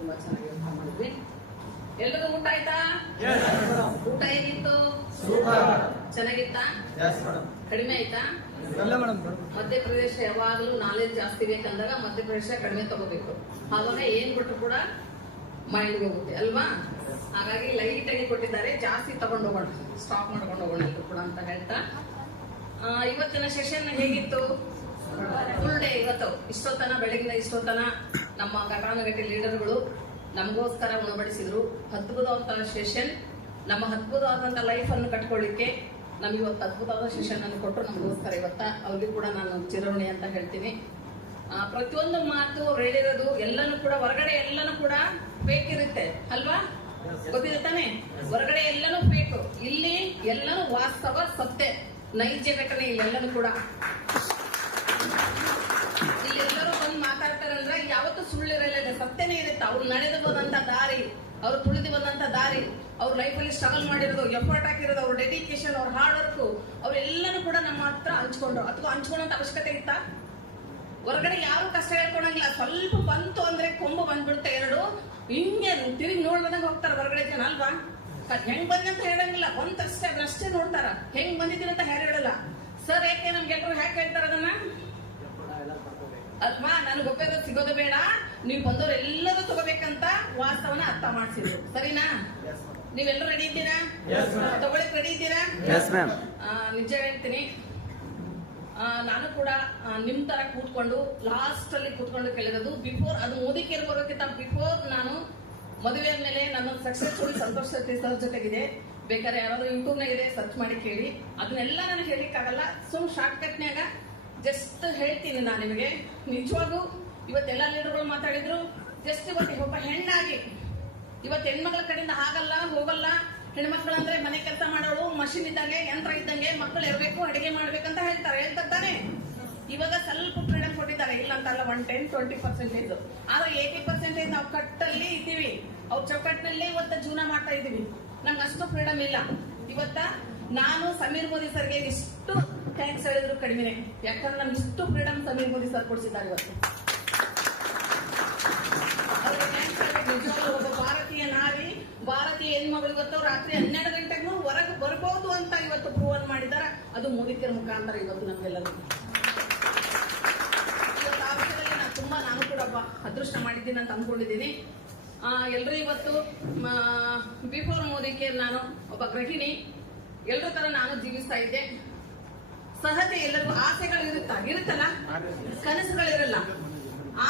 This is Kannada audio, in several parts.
ತುಂಬಾ ಚೆನ್ನಾಗಿ ಊಟ ಮಾಡಿದ್ವಿ. ಎಲ್ರಿಗೂ ಊಟ ಆಯ್ತಾ? ಊಟ ಹೇಗಿತ್ತು? ಚೆನ್ನಾಗಿತ್ತಾ? ಕಡಿಮೆ ಆಯ್ತಾ? ಮಧ್ಯಪ್ರದೇಶ ಯಾವಾಗಲೂ ನಾಲೆಜ್ ಜಾಸ್ತಿ ಬೇಕಂದಾಗ ಮಧ್ಯಪ್ರದೇಶ ಕಡಿಮೆ ತಗೋಬೇಕು. ಆವಾಗ ಏನ್ ಕೊಟ್ಟರು ಕೂಡ ಮೈಂಡ್ಗೆ ಹೋಗುತ್ತೆ ಅಲ್ವಾ? ಹಾಗಾಗಿ ಲೈಟ್ ಆಗಿ ಕೊಟ್ಟಿದ್ದಾರೆ, ಜಾಸ್ತಿ ತಗೊಂಡು ಹೋಗೋಣ, ಸ್ಟಾಪ್ ಮಾಡ್ಕೊಂಡು ಹೋಗೋಣ ಎಲ್ಲರೂ ಕೂಡ ಅಂತ ಹೇಳ್ತಾ, ಇವತ್ತಿನ ಸೆಷನ್ ಹೇಗಿತ್ತು? ಫುಲ್ ಡೇ ಇವತ್ತು ಇಷ್ಟೊತ್ತನ, ಬೆಳಗಿನ ಇಷ್ಟೊತ್ತನ ನಮ್ಮ ಘಟಾನುಘಟಿ ಲೀಡರ್ಗಳು ನಮಗೋಸ್ಕರ ಉಣಬಡಿಸಿದ್ರು. ಅದ್ಭುತವಾದಂತಹ ಸೆಷನ್, ನಮ್ಮ ಅದ್ಭುತವಾದಂತಹ ಲೈಫ್ ಅನ್ನು ಕಟ್ಕೊಳ್ಳಿಕ್ಕೆ ನಮ್ಗೆ ಇವತ್ತು ಅದ್ಭುತವಾದ ಸೆಷನ್ ಅನ್ನು ಕೊಟ್ಟರು ನಮಗೋಸ್ಕರ. ಇವತ್ತ ಅವ್ರಿಗೆ ಕೂಡ ನಾನು ಚಿರಋಣಿ ಅಂತ ಹೇಳ್ತೀನಿ. ಪ್ರತಿಯೊಂದು ಮಾತು ಹೇಳಿರೋದು ಎಲ್ಲನೂ ಕೂಡ, ಹೊರಗಡೆ ಎಲ್ಲನೂ ಕೂಡ ಬೇಕಿರುತ್ತೆ ಅಲ್ವಾ? ಗೊತ್ತಿದೆ ತಾನೆ? ಹೊರಗಡೆ ಎಲ್ಲನೂ ಬೇಕು, ಇಲ್ಲಿ ಎಲ್ಲನೂ ವಾಸ್ತವ, ಸತ್ಯ, ನೈಜ ಘಟನೆ. ಇಲ್ಲೆಲ್ಲನೂ ಕೂಡ ಇಲ್ಲೆಲ್ಲರೂ ಬಂದು ಮಾತಾಡ್ತಾರಂದ್ರೆ ಯಾವತ್ತೂ ಸುಳ್ಳಿರಲ್ಲ, ಸತ್ಯನೇ ಇರುತ್ತೆ. ಅವ್ರು ನಡೆದು ಬಂದಂತ ದಾರಿ, ಅವ್ರು ತುಳಿದು ಬಂದಂತ ದಾರಿ, ಅವ್ರ ಲೈಫಲ್ಲಿ ಸ್ಟ್ರಗಲ್ ಮಾಡಿರೋದು, ಎಫರ್ಟ್ ಹಾಕಿರೋದು, ಅವ್ರ ಡೆಡಿಕೇಶನ್, ಅವ್ರ ಹಾರ್ಡ್ ವರ್ಕ್, ಅವ್ರೆಲ್ಲನೂ ಕೂಡ ನಮ್ಮ ಹತ್ರ ಹಂಚ್ಕೊಂಡ್ರು. ಅಥವಾ ಹಂಚ್ಕೊಳ್ಳೋಂತ ಅವಶ್ಯಕತೆ ಇತ್ತಾ? ಹೊರಗಡೆ ಯಾರು ಕಷ್ಟ ಹೇಳ್ಕೊಳಂಗಿಲ್ಲ. ಸ್ವಲ್ಪ ಬಂತು ಅಂದ್ರೆ ಕೊಂಬು ಬಂದ್ಬಿಡುತ್ತೆ ಎರಡು, ಹಿಂಗೆ ತಿರುಗಿ ನೋಡ್ದಂಗೆ ಹೋಗ್ತಾರ ಹೊರಗಡೆ ಜನ ಅಲ್ವಾ? ಹೆಂಗ್ ಬಂದಂತ ಹೇಳಂಗಿಲ್ಲ, ಒಂದಷ್ಟೇ ಅದಷ್ಟೇ ನೋಡ್ತಾರ. ಹೆಂಗ್ ಬಂದಿದ್ದೀರ ಅಂತ ಯಾರು ಹೇಳಲ್ಲ. ಸರ್ ಯಾಕೆ ನಮ್ಗೆಲ್ರು ಹ್ಯಾಕ್ ಹೇಳ್ತಾರ ಅದನ್ನ ಅಲ್ವಾ? ನನ್ಗೆ ಒಪ್ಪೇದು ಸಿಗೋದು ಬೇಡ, ನೀವು ಬಂದವ್ರು ಎಲ್ಲರೂ ತಗೋಬೇಕಂತ ವಾಸ್ತವನ ಅರ್ಥ ಮಾಡಿಸಿದ್ರು. ಸರಿನಾ? ನೀವೆಲ್ಲರೂ ರೆಡಿ ಇದ್ದೀರಾ? ತಗೊಳಕ್ ರೆಡಿ ಇದ್ದೀರಾ? ನಿಜ ಹೇಳ್ತೀನಿ, ನಾನು ಕೂಡ ನಿಮ್ ತರ ಕೂತ್ಕೊಂಡು ಲಾಸ್ಟ್ ಅಲ್ಲಿ ಕೂತ್ಕೊಂಡು ಕೇಳಿರೋದು. ಬಿಫೋರ್ ಅದು ಮೋದಿಕೇರ್ ಬರೋಕ್ಕಿಂತ ಬಿಫೋರ್ ನಾನು ಮದುವೆ ಮೇಲೆ ನನ್ನ ಸಕ್ಸಸ್ಫುಲ್ ಸಂತೋಷ ಸರ್ ಜೊತೆಗಿದೆ. ಬೇಕಾದ್ರೆ ಯಾರಾದ್ರೂ ಯೂಟ್ಯೂಬ್ನಾಗಿದೆ ಸರ್ಚ್ ಮಾಡಿ ಕೇಳಿ. ಅದನ್ನೆಲ್ಲ ನನಗೆ ಹೇಳಿಕ್ಕಾಗಲ್ಲ, ಶಾರ್ಟ್ ಕಟ್ನ್ಯಾಗ ಜಸ್ಟ್ ಹೇಳ್ತೀನಿ ನಾನು ನಿಮಗೆ. ನಿಜವಾಗೂ ಇವತ್ತೆಲ್ಲ ಲೀಡರ್ಗಳು ಮಾತಾಡಿದ್ರು. ಜಸ್ಟ್ ಇವತ್ತು ಒಬ್ಬ ಹೆಣ್ಣಾಗಿ, ಇವತ್ತು ಹೆಣ್ಮಕ್ಳ ಕಡೆಯಿಂದ ಆಗಲ್ಲ ಹೋಗಲ್ಲ. ಹೆಣ್ಮಕ್ಳಂದ್ರೆ ಮನೆ ಕೆಲಸ ಮಾಡೋಳು, ಮಷಿನ್ ಇದ್ದಂಗೆ, ಯಂತ್ರ ಇದ್ದಂಗೆ, ಮಕ್ಕಳು ಇರಬೇಕು, ಅಡಿಗೆ ಮಾಡ್ಬೇಕಂತ ಹೇಳ್ತಾರೆ. ಇವಾಗ ಸ್ವಲ್ಪ ಫ್ರೀಡಮ್ ಕೊಟ್ಟಿದ್ದಾರೆ, ಇಲ್ಲ ಅಂತಲ್ಲ, 10-20%. ಆದ್ರೆ 80% ನಾವು ಕಟ್ಟಲ್ಲಿ ಇದ್ದೀವಿ, ಅವ್ರ ಚೌಕಟ್ಟಿನಲ್ಲಿ ಇವತ್ತ ಜೀವನ ಮಾಡ್ತಾ ಇದೀವಿ. ನಮ್ಗೆ ಅಷ್ಟು ಫ್ರೀಡಮ್ ಇಲ್ಲ. ಇವತ್ತ ನಾನು ಸಮೀರ್ ಮೋದಿ ಸರ್ಗೆ ಇಷ್ಟು ಥ್ಯಾಂಕ್ಸ್ ಹೇಳಿದ್ರು ಕಡಿಮೆನೆ. ಯಾಕಂದ್ರೆ ನಮ್ಗೆ ಇಷ್ಟು ಫ್ರೀಡಮ್ ಸಮೀರ್ ಮೋದಿ ಸರ್ ಕೊಡಿಸಿದ್ದಾರೆ ಇವತ್ತು. ಅವ್ರಿಗೆ ಥ್ಯಾಂಕ್ಸ್ ಹೇಳಬೇಕು. ನಿಜವಾಗ್ಲೂ ಒಬ್ಬ ಭಾರತೀಯ ನಾರಿ, ಭಾರತೀಯ ಹೆಣ್ಮಗಳು ಇವತ್ತು ರಾತ್ರಿ 12 ಗಂಟೆಗೂ ಹೊರಗೆ ಬರ್ಬೋದು ಅಂತ ಇವತ್ತು ಪ್ರೂವ್ ಮಾಡಿದಾರ. ಅದು ಮೋದಿಕರ ಮುಖಾಂತರ ಇವತ್ತು ನಮ್ಗೆಲ್ಲರೂ. ಇವತ್ತು ಆ ವಿಷಯದಲ್ಲಿ ನಾನು ಕೂಡ ಒಬ್ಬ ಅದೃಷ್ಟ ಮಾಡಿದ್ದೀನಿ ಅಂತ ಅನ್ಕೊಂಡಿದ್ದೀನಿ. ಎಲ್ರು ಇವತ್ತು ಬಿಫೋರ್ ಮೋದಿಗೆ ನಾನು ಒಬ್ಬ ಗೃಹಿಣಿ, ಎಲ್ರ ತರ ನಾನು ಜೀವಿಸ್ತಾ ಇದ್ದೆ. ಸಹಜ, ಎಲ್ಲರಿಗೂ ಆಸೆಗಳು ಇರುತ್ತಲ್ಲ, ಕನಸುಗಳಿರಲ್ಲ.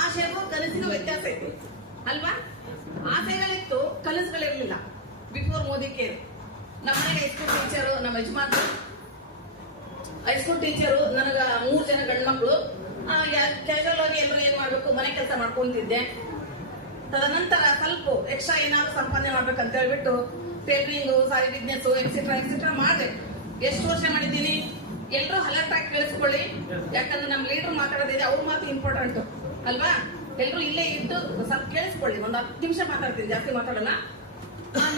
ಆಸೆಗೂ ಕನಸಿಗೂ ವ್ಯತ್ಯಾಸ ಐತಿ ಅಲ್ವಾ? ಆಸೆಗಳಿತ್ತು, ಕನಸುಗಳಿರ್ಲಿಲ್ಲ ಬಿಫೋರ್ ಮೋದಿಗೆ. ನಮ್ಮ ಮನೆಗೆ ಹೈಸ್ಕೂಲ್ ಟೀಚರು, ನಮ್ಮ ಯಜಮಾನ್ರು ಹೈಸ್ಕೂಲ್ ಟೀಚರು, ನನಗ 3 ಜನ ಗಂಡ್ಮಕ್ಳು. ಕ್ಯಾಶುವಲ್ ಆಗಿ ಎಲ್ಲರೂ ಏನ್ ಮಾಡ್ಬೇಕು, ಮನೆ ಕೆಲಸ ಮಾಡ್ಕೊಂತಿದ್ದೆ. ತದನಂತರ ಸ್ವಲ್ಪ ಎಕ್ಸ್ಟ್ರಾ ಏನಾದ್ರು ಸಂಪಾದನೆ ಮಾಡ್ಬೇಕಂತ ಹೇಳ್ಬಿಟ್ಟು ಟೇಲರಿಂಗ್, ಸಾರಿ ಬಿಸ್ನೆಸ್, ಎಕ್ಸೆಟ್ರಾ ಮಾಡಿದೆ. ಎಷ್ಟು ವರ್ಷ ಮಾಡಿದ್ದೀನಿ? ಎಲ್ಲರೂ ಅಲರ್ಟ್ ಆಗಿ ಕೇಳಿಸ್ಕೊಳ್ಳಿ, ಯಾಕಂದ್ರೆ ನಮ್ಮ ಲೀಡರ್ ಮಾತಾಡೋದಿದೆ, ಅವ್ರ ಮಾತು ಇಂಪಾರ್ಟೆಂಟ್ ಅಲ್ವಾ? ಎಲ್ಲರೂ ಇಲ್ಲೇ ಇದ್ದು ಸ್ವಲ್ಪ ಕೇಳಿಸ್ಕೊಳ್ಳಿ. ಒಂದು 10 ನಿಮಿಷ ಮಾತಾಡ್ತೀನಿ, ಜಾಸ್ತಿ ಮಾತಾಡಲ್ಲ.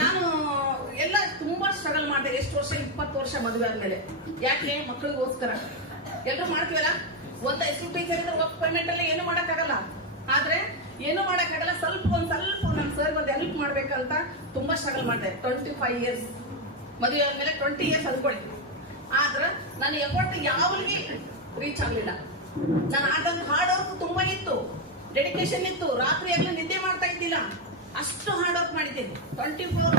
ನಾನು ಎಲ್ಲ ತುಂಬಾ ಸ್ಟ್ರಗಲ್ ಮಾಡಿದೆ. ಎಷ್ಟು ವರ್ಷ? 20 ವರ್ಷ ಮದುವೆ ಆದ್ಮೇಲೆ. ಯಾಕೆ? ಮಕ್ಕಳಿಗೋಸ್ಕರ. ಎಲ್ಲರೂ ಮಾಡ್ತೀವಲ್ಲ, ಒಂದ್ ಹೈಸ್ಕೂಲ್ ಟೀಚರ್ ಇದ್ರೆ ವರ್ಕ್ ಪೇಮೆಂಟ್ ಅಲ್ಲಿ ಏನು ಮಾಡಕ್ಕಾಗಲ್ಲ. ಆದ್ರೆ ಏನು ಮಾಡಕ್ಕಾಗಲ್ಲ, ಒಂದ್ ಸ್ವಲ್ಪ ನಮ್ ಸರ್ ಒಂದು ಹೆಲ್ಪ್ ಮಾಡ್ಬೇಕಂತ ತುಂಬಾ ಸ್ಟ್ರಗಲ್ ಮಾಡಿದೆ. 25 ಇಯರ್ಸ್ ಮದುವೆ ಆದ್ಮೇಲೆ 20 ಇಯರ್ಸ್ ಅನ್ಕೊಳ್ಳಿ. ಆದ್ರೆ ನನ್ನ ಎಫರ್ಟ್ ಯಾವ್ಲಿಗೆ ರೀಚ್ ಆಗ್ಲಿಲ್ಲ. ನಾನು ಆದಂತ ಹಾರ್ಡ್ ವರ್ಕ್ ತುಂಬಾ ಇತ್ತು, ಡೆಡಿಕೇಶನ್ ಇತ್ತು. ರಾತ್ರಿ ಎಲ್ಲ ನಿದ್ದೆ ಮಾಡ್ತಾ ಇದ್ದಿಲ್ಲ, ಅಷ್ಟು ಹಾರ್ಡ್ ವರ್ಕ್ ಮಾಡಿದ್ದೀನಿ. 24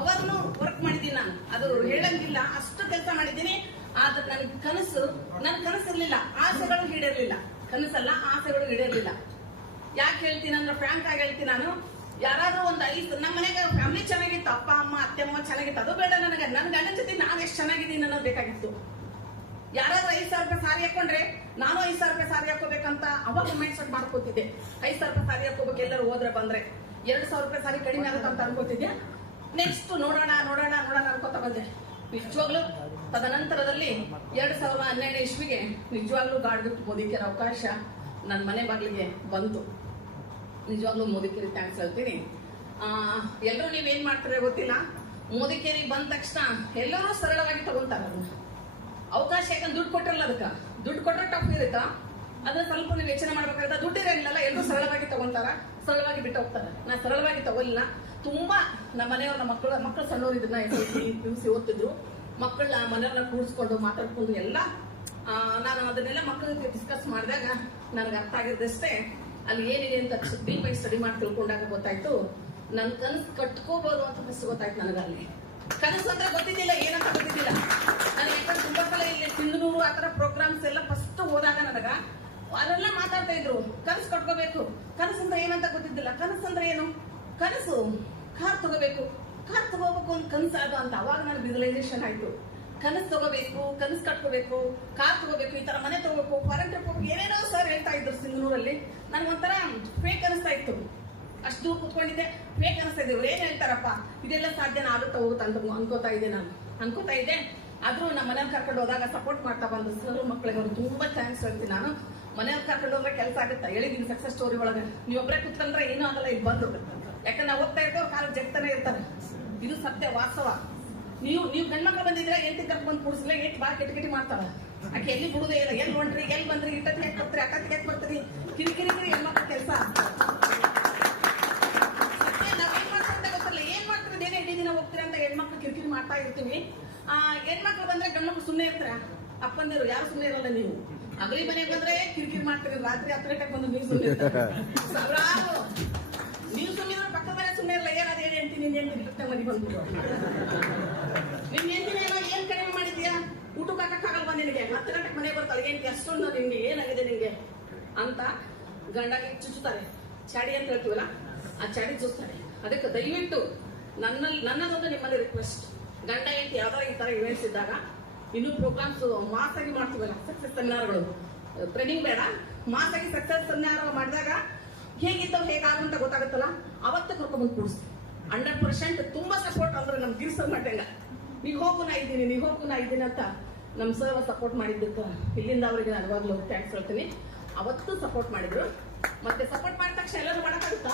ಅವರ್ನು ವರ್ಕ್ ಮಾಡಿದ್ದೀನಿ ನಾನು, ಅದು ಹೇಳಂಗಿಲ್ಲ, ಅಷ್ಟು ಕೆಲಸ ಮಾಡಿದ್ದೀನಿ. ಆದ್ರೆ ನನ್ನ ಕನಸಿರ್ಲಿಲ್ಲ, ಆಸೆಗಳು ಈಡೇರ್ಲಿಲ್ಲ. ಕನಸಲ್ಲ, ಆಸೆಗಳು ಈಡೇರ್ಲಿಲ್ಲ. ಯಾಕೆ ಹೇಳ್ತೀನಿ ಅಂದ್ರೆ, ಫ್ರಾಂಕ್ ಆಗಿ ಹೇಳ್ತೀನಿ ನಾನು. ಯಾರಾದ್ರೂ ಒಂದು ನಮ್ಮ ಮನೆಗೆ ಫ್ಯಾಮಿಲಿ ಚೆನ್ನಾಗಿತ್ತು, ಅಪ್ಪ ಅಮ್ಮ ಅತ್ತೆ ಅಮ್ಮ ಚೆನ್ನಾಗಿತ್ತು, ಅದು ಬೇಡ ನನಗೆ. ನನ್ನ ಗಂಡನ ಜೊತೆ ನಾನು ಎಷ್ಟು ಚೆನ್ನಾಗಿದ್ದೀನಿ ಅನ್ನೋದು ಬೇಕಾಗಿತ್ತು. ಯಾರಾದ್ರೂ 5,000 ರೂಪಾಯಿ ಸಾರಿ ಹಾಕೊಂಡ್ರೆ ನಾನು 5,000 ರೂಪಾಯಿ ಸಾರಿ ಹಾಕೋಬೇಕಂತ ಅವಾಗ ಮೈಂಡ್ ಸೆಟ್ ಮಾಡ್ಕೋತಿದ್ದೆ. 5,000 ರೂಪಾಯಿ ಸಾರಿ ಹಾಕೋಬೇಕು, ಎಲ್ಲರೂ ಹೋದ್ರೆ ಬಂದ್ರೆ 2,000 ರೂಪಾಯಿ ಸಾರಿ ಕಡಿಮೆ ಆಗುತ್ತೆ ಅಂತ ಅನ್ಕೋತಿದ್ದೆ. ನೆಕ್ಸ್ಟ್ ನೋಡೋಣ ಅನ್ಕೋತ ಬಂದೆ. ನಿಜವಾಗ್ಲೂ ತದನಂತರದಲ್ಲಿ 2012 ಇಸ್ವಿಗೆ ನಿಜವಾಗ್ಲೂ ಗಾಡ್ ಗಿಫ್ಟ್ ಮೋದಿಕೇರ್ ಅವಕಾಶ ನನ್ನ ಮನೆ ಬಾಗಿಲಿಗೆ ಬಂತು. ನಿಜವಾಗ್ಲೂ ಮೋದಿಕೇರಿಗೆ ಥ್ಯಾಂಕ್ಸ್ ಹೇಳ್ತೀನಿ. ಎಲ್ಲರೂ ನೀವೇನ್ ಮಾಡ್ತಾರೆ ಗೊತ್ತಿಲ್ಲ, ಮೋದಿಕೇರಿಗೆ ಬಂದ ತಕ್ಷಣ ಎಲ್ಲರೂ ಸರಳವಾಗಿ ತಗೊಂತಾರೆ. ಅವಕಾಶ ಯಾಕಂದ್ರೆ ದುಡ್ಡು ಕೊಟ್ಟಿರಲ್ಲ, ಅದಕ್ಕೆ ದುಡ್ಡು ಕೊಟ್ಟರೆ ಟಫ್ ಇರುತ್ತಾ, ಅದನ್ನ ಸ್ವಲ್ಪ ನೀವು ಯೋಚನೆ ಮಾಡ್ಬೇಕಾಗುತ್ತೆ. ದುಡ್ಡು ಇರೋಂಗಿಲ್ಲ, ಎಲ್ಲರೂ ಸರಳವಾಗಿ ತಗೊಂತಾರ, ಸರಳವಾಗಿ ಬಿಟ್ಟು ಹೋಗ್ತಾರೆ. ನಾನು ಸರಳವಾಗಿ ತಗೊಳ್ಳಿಲ್ಲ. ತುಂಬಾ ನಮ್ಮ ಮನೆಯವ್ರ ಮಕ್ಕಳು ಸಣ್ಣವ್ರು ಇದನ್ನ PUC ಓದ್ತಿದ್ರು. ಮಕ್ಕಳ ಮನೆಯವ್ರನ್ನ ಕೂಡಿಸ್ಕೊಂಡು ಮಾತಾಡ್ಕೊಂಡು ಎಲ್ಲ ನಾನು ಅದನ್ನೆಲ್ಲ ಮಕ್ಕಳಿಗೆ ಡಿಸ್ಕಸ್ ಮಾಡಿದಾಗ ನನಗೆ ಅರ್ಥ ಆಗಿದ್ದಷ್ಟೇ, ಅಲ್ಲಿ ಏನಿದೆ ಅಂತ ಡೀಪ್ ಆಗಿ ಸ್ಟಡಿ ಮಾಡಿ ತಿಳ್ಕೊಂಡಾಗ ಗೊತ್ತಾಯ್ತು, ನನ್ ಕನಸು ಕಟ್ಕೋಬಹುದು ಅಂತ ಫಸ್ಟ್ ಗೊತ್ತಾಯ್ತು ನನಗೆ. ಅಲ್ಲಿ ಕನಸು ಅಂದ್ರೆ ಗೊತ್ತಿದ್ದಿಲ್ಲ, ಏನಂತ ಗೊತ್ತಿದ್ದಿಲ್ಲ ನನಗೆ. ಯಾಕಂದ್ರೆ ತುಂಬಾ ಸಲ ಇಲ್ಲಿ ಸಿಂಧನೂರು ಆತರ ಪ್ರೋಗ್ರಾಮ್ಸ್ ಎಲ್ಲ ಫಸ್ಟ್ ಹೋದಾಗ ನನಗ ಅವರೆಲ್ಲ ಮಾತಾಡ್ತಾ ಇದ್ರು, ಕನಸು ಕಟ್ಕೋಬೇಕು. ಕನಸು ಅಂದ್ರೆ ಏನಂತ ಗೊತ್ತಿದ್ದಿಲ್ಲ. ಕನಸು ಅಂದ್ರೆ ಏನು? ಕನಸು ಕಾರ್ ತಗೋಬೇಕು, ಕಾರ್ ತಗೋಬೇಕು ಒಂದು ಕನಸು ಅದು ಅಂತ. ಅವಾಗ ನನಗೆ ವಿಜುವಲೈಸೇಷನ್ ಆಯ್ತು. ಕನಸು ತಗೋಬೇಕು, ಕನಸು ಕಟ್ಕೋಬೇಕು, ಕಾರ್ ತಗೋಬೇಕು, ಈ ತರ ಮನೆ ತಗೋಬೇಕು, ಫಾರೆನ್ ಟ್ರಿಪ್ ಹೋಗ್ಬೇಕು, ಏನೇನೋ ಸರ್ ಹೇಳ್ತಾ ಇದ್ರು ಸಿಂಧನೂರಲ್ಲಿ. ನನ್ಗೊಂಥರ ಫೇಕ್ ಅನಿಸ್ತಾ ಇತ್ತು. ಅಷ್ಟು ದೂರ ಕುತ್ಕೊಂಡಿದ್ದೆ, ಫೇಕ್ ಅನಿಸ್ತಾ ಇದ್ರು. ಏನ್ ಹೇಳ್ತಾರಪ್ಪ, ಇದೆಲ್ಲ ಸಾಧ್ಯನ ಆಗುತ್ತಾ ಹೋಗುತ್ತಾ ಅಂತ ಅನ್ಕೋತಾ ಇದ್ದೆ. ಆದ್ರೂ ನಮ್ಮ ಮನೆಯವ್ರು ಕರ್ಕೊಂಡು ಹೋದಾಗ ಸಪೋರ್ಟ್ ಮಾಡ್ತಾ ಬಂದು ಸರ್ ಮಕ್ಕಳಿಗೆ ಅವ್ರು ತುಂಬಾ ಥ್ಯಾಂಕ್ಸ್ ಹೇಳ್ತೀನಿ ನಾನು. ಮನೆಯವ್ರು ಕರ್ಕೊಂಡು ಹೋದ್ರೆ ಕೆಲಸ ಆಗುತ್ತಾ ಹೇಳಿದೀನಿ ಸಕ್ಸಸ್ ಸ್ಟೋರಿ ಒಳಗೆ. ನೀವೊಬ್ಬರೇ ಕುತ್ಕೊಂಡ್ರೆ ಏನೂ ಆಗಲ್ಲ, ಇಲ್ಲಿ ಬಂದು. ಯಾಕಂದ್ರೆ ನಾವು ಹೋಗ್ತಾ ಇರ್ತೇವೆ, ಕಾಲ ಜಗ್ತಾನೆ ಇರ್ತಾರೆ. ಇದು ಸತ್ಯ, ವಾಸ್ತವ. ನೀವು ಗಂಡ್ಮಕ್ಳು ಬಂದಿದ್ರೆ ಎಂಟಿ ಕರ್ಕೊಂಡು ಕೂಡಿಸ್ಲೆ ಎಷ್ಟು ಬಾಳ ಕೆಟ್ಟಿ ಮಾಡ್ತಾರ. ಆಕೆ ಎಲ್ಲಿ ಬಿಡುದೇ ಇಲ್ಲ, ಎಲ್ಲಿ ಹೊಂಟ್ರಿ, ಎಲ್ಲಿ ಬಂದ್ರಿ, ಇಟ್ಟತ್ತಿಗೆ ಯಾಕೆ ಬರ್ತೀರಿ, ಅಕ್ಕತ್ತಿಗೆ ಯಾಕೆ ಬರ್ತೀರಿ, ಕಿರಿಕಿರಿ ಹೆಣ್ಮಕ್ಳ ಕೆಲಸ. ನಾವೇನ್ ಮಾಡ್ತೀವಿ ಅಂತ ಗೊತ್ತಿಲ್ಲ, ಏನ್ ಮಾಡ್ತೀವಿ ಬೇರೆ ಇಡೀ ದಿನ ಹೋಗ್ತೀರಿ ಅಂತ ಹೆಣ್ಮಕ್ಳು ಕಿರಿಕಿರಿ ಮಾಡ್ತಾ ಇರ್ತೀವಿ. ಹೆಣ್ಮಕ್ಳು ಬಂದ್ರೆ ಗಂಡ್ಮಕ್ಳು ಸುಮ್ಮನೆ ಇರ್ತಾರ, ಅಪ್ಪಂದಿರು ಯಾರು ಸುಮ್ಮನೆ ಇರಲ್ಲ. ನೀವು ಅಗಲಿ ಮನೆಗೆ ಬಂದ್ರೆ ಕಿರಿಕಿರಿ ಮಾಡ್ತೀರಿ, ರಾತ್ರಿ 10 ಗಂಟೆಗೆ ಬಂದು ನೀವು ಸುಮ್ಮನೆ ಸಾವಿರಾರು. ನೀವು ಸುಮ್ಮನೆ ಪಕ್ಕದ ಮನೆ ಸುಮ್ಮನೆ ಇರಲ್ಲ, ಏನಾದ್ರು ಏನು ಹೇಳ್ತೀನಿ ನಿನ್ನ ಮನೆ ಬಂದ್ಬಿಟ್ಟು ನಿನ್ ಎಂದಿನೇನೋ ಏನ್ ಕಡಿಮೆ ಮಾಡಿದ್ಯಾ, ಊಟಕ್ಕೆ ಹಾಕಕ್ಕಾಗಲ್ವಾ ನಿನಗೆ, 10 ಗಂಟೆಗೆ ಮನೆ ಬರ್ತಾಳೆ, ಏನ್ ಅಷ್ಟೊಂದು ನಿನ್ಗೆ ಏನಾಗಿದೆ ನಿನ್ಗೆ ಅಂತ ಗಂಡಾಗಿ ಚುಚ್ಚುತ್ತಾರೆ. ಚಾಡಿ ಅಂತ ಹೇಳ್ತೀವಲ್ಲ, ಆ ಚಾಡಿ ಚುಚ್ತಾರೆ. ಅದಕ್ಕೆ ದಯವಿಟ್ಟು ನನ್ನದೊಂದು ನಿಮ್ಮಲ್ಲಿ ರಿಕ್ವೆಸ್ಟ್, ಗಂಡ ಹೆಂಡತಿ ಯಾವ್ದಾರ ಈ ತರ ಇವೆಂಟ್ಸ್ ಇದ್ದಾಗ, ಇನ್ನೂ ಪ್ರೋಗ್ರಾಮ್ಸ್ ಮಾಸ್ ಆಗಿ ಮಾಡ್ತೀವಲ್ಲ, ಸಕ್ಸಸ್ ಸೆಮಿನಾರ್ಗಳು, ಟ್ರೈನಿಂಗ್ ಬೇಡ, ಮಾಸ್ ಆಗಿ ಸಕ್ಸಸ್ ಸೆಮಿನಾರ್ ಮಾಡಿದಾಗ ಹೇಗಿದ್ದವು ಹೇಗಾಗುಂತ ಗೊತ್ತಾಗುತ್ತಲ್ಲ, ಅವತ್ತೇ ಕರ್ಕೊಂಡ್ಬಂದು ಕೂಡಿಸಿ 100% ತುಂಬಾ ಸಪೋರ್ಟ್. ಅಂದ್ರೆ ನಮ್ ಗಿರ್ಸರ್ ಮಟ್ಟಂಗ ನೀವ್ ಹೋಗು ನಾ ಇದ್ದೀನಿ ಅಂತ ನಮ್ ಸರ್ ಸಪೋರ್ಟ್ ಮಾಡಿದ್ದಕ್ಕ ಇಲ್ಲಿಂದ ಅವರಿಗೆ ಅವಾಗ್ಲೂ ಥ್ಯಾಂಕ್ಸ್ ಹೇಳ್ತೀನಿ. ಅವತ್ತು ಸಪೋರ್ಟ್ ಮಾಡಿದ್ರು. ಮತ್ತೆ ಸಪೋರ್ಟ್ ಮಾಡಿದ ತಕ್ಷಣ ಎಲ್ಲರೂ ಮಾಡಕ್ಕಾಗುತ್ತಾ?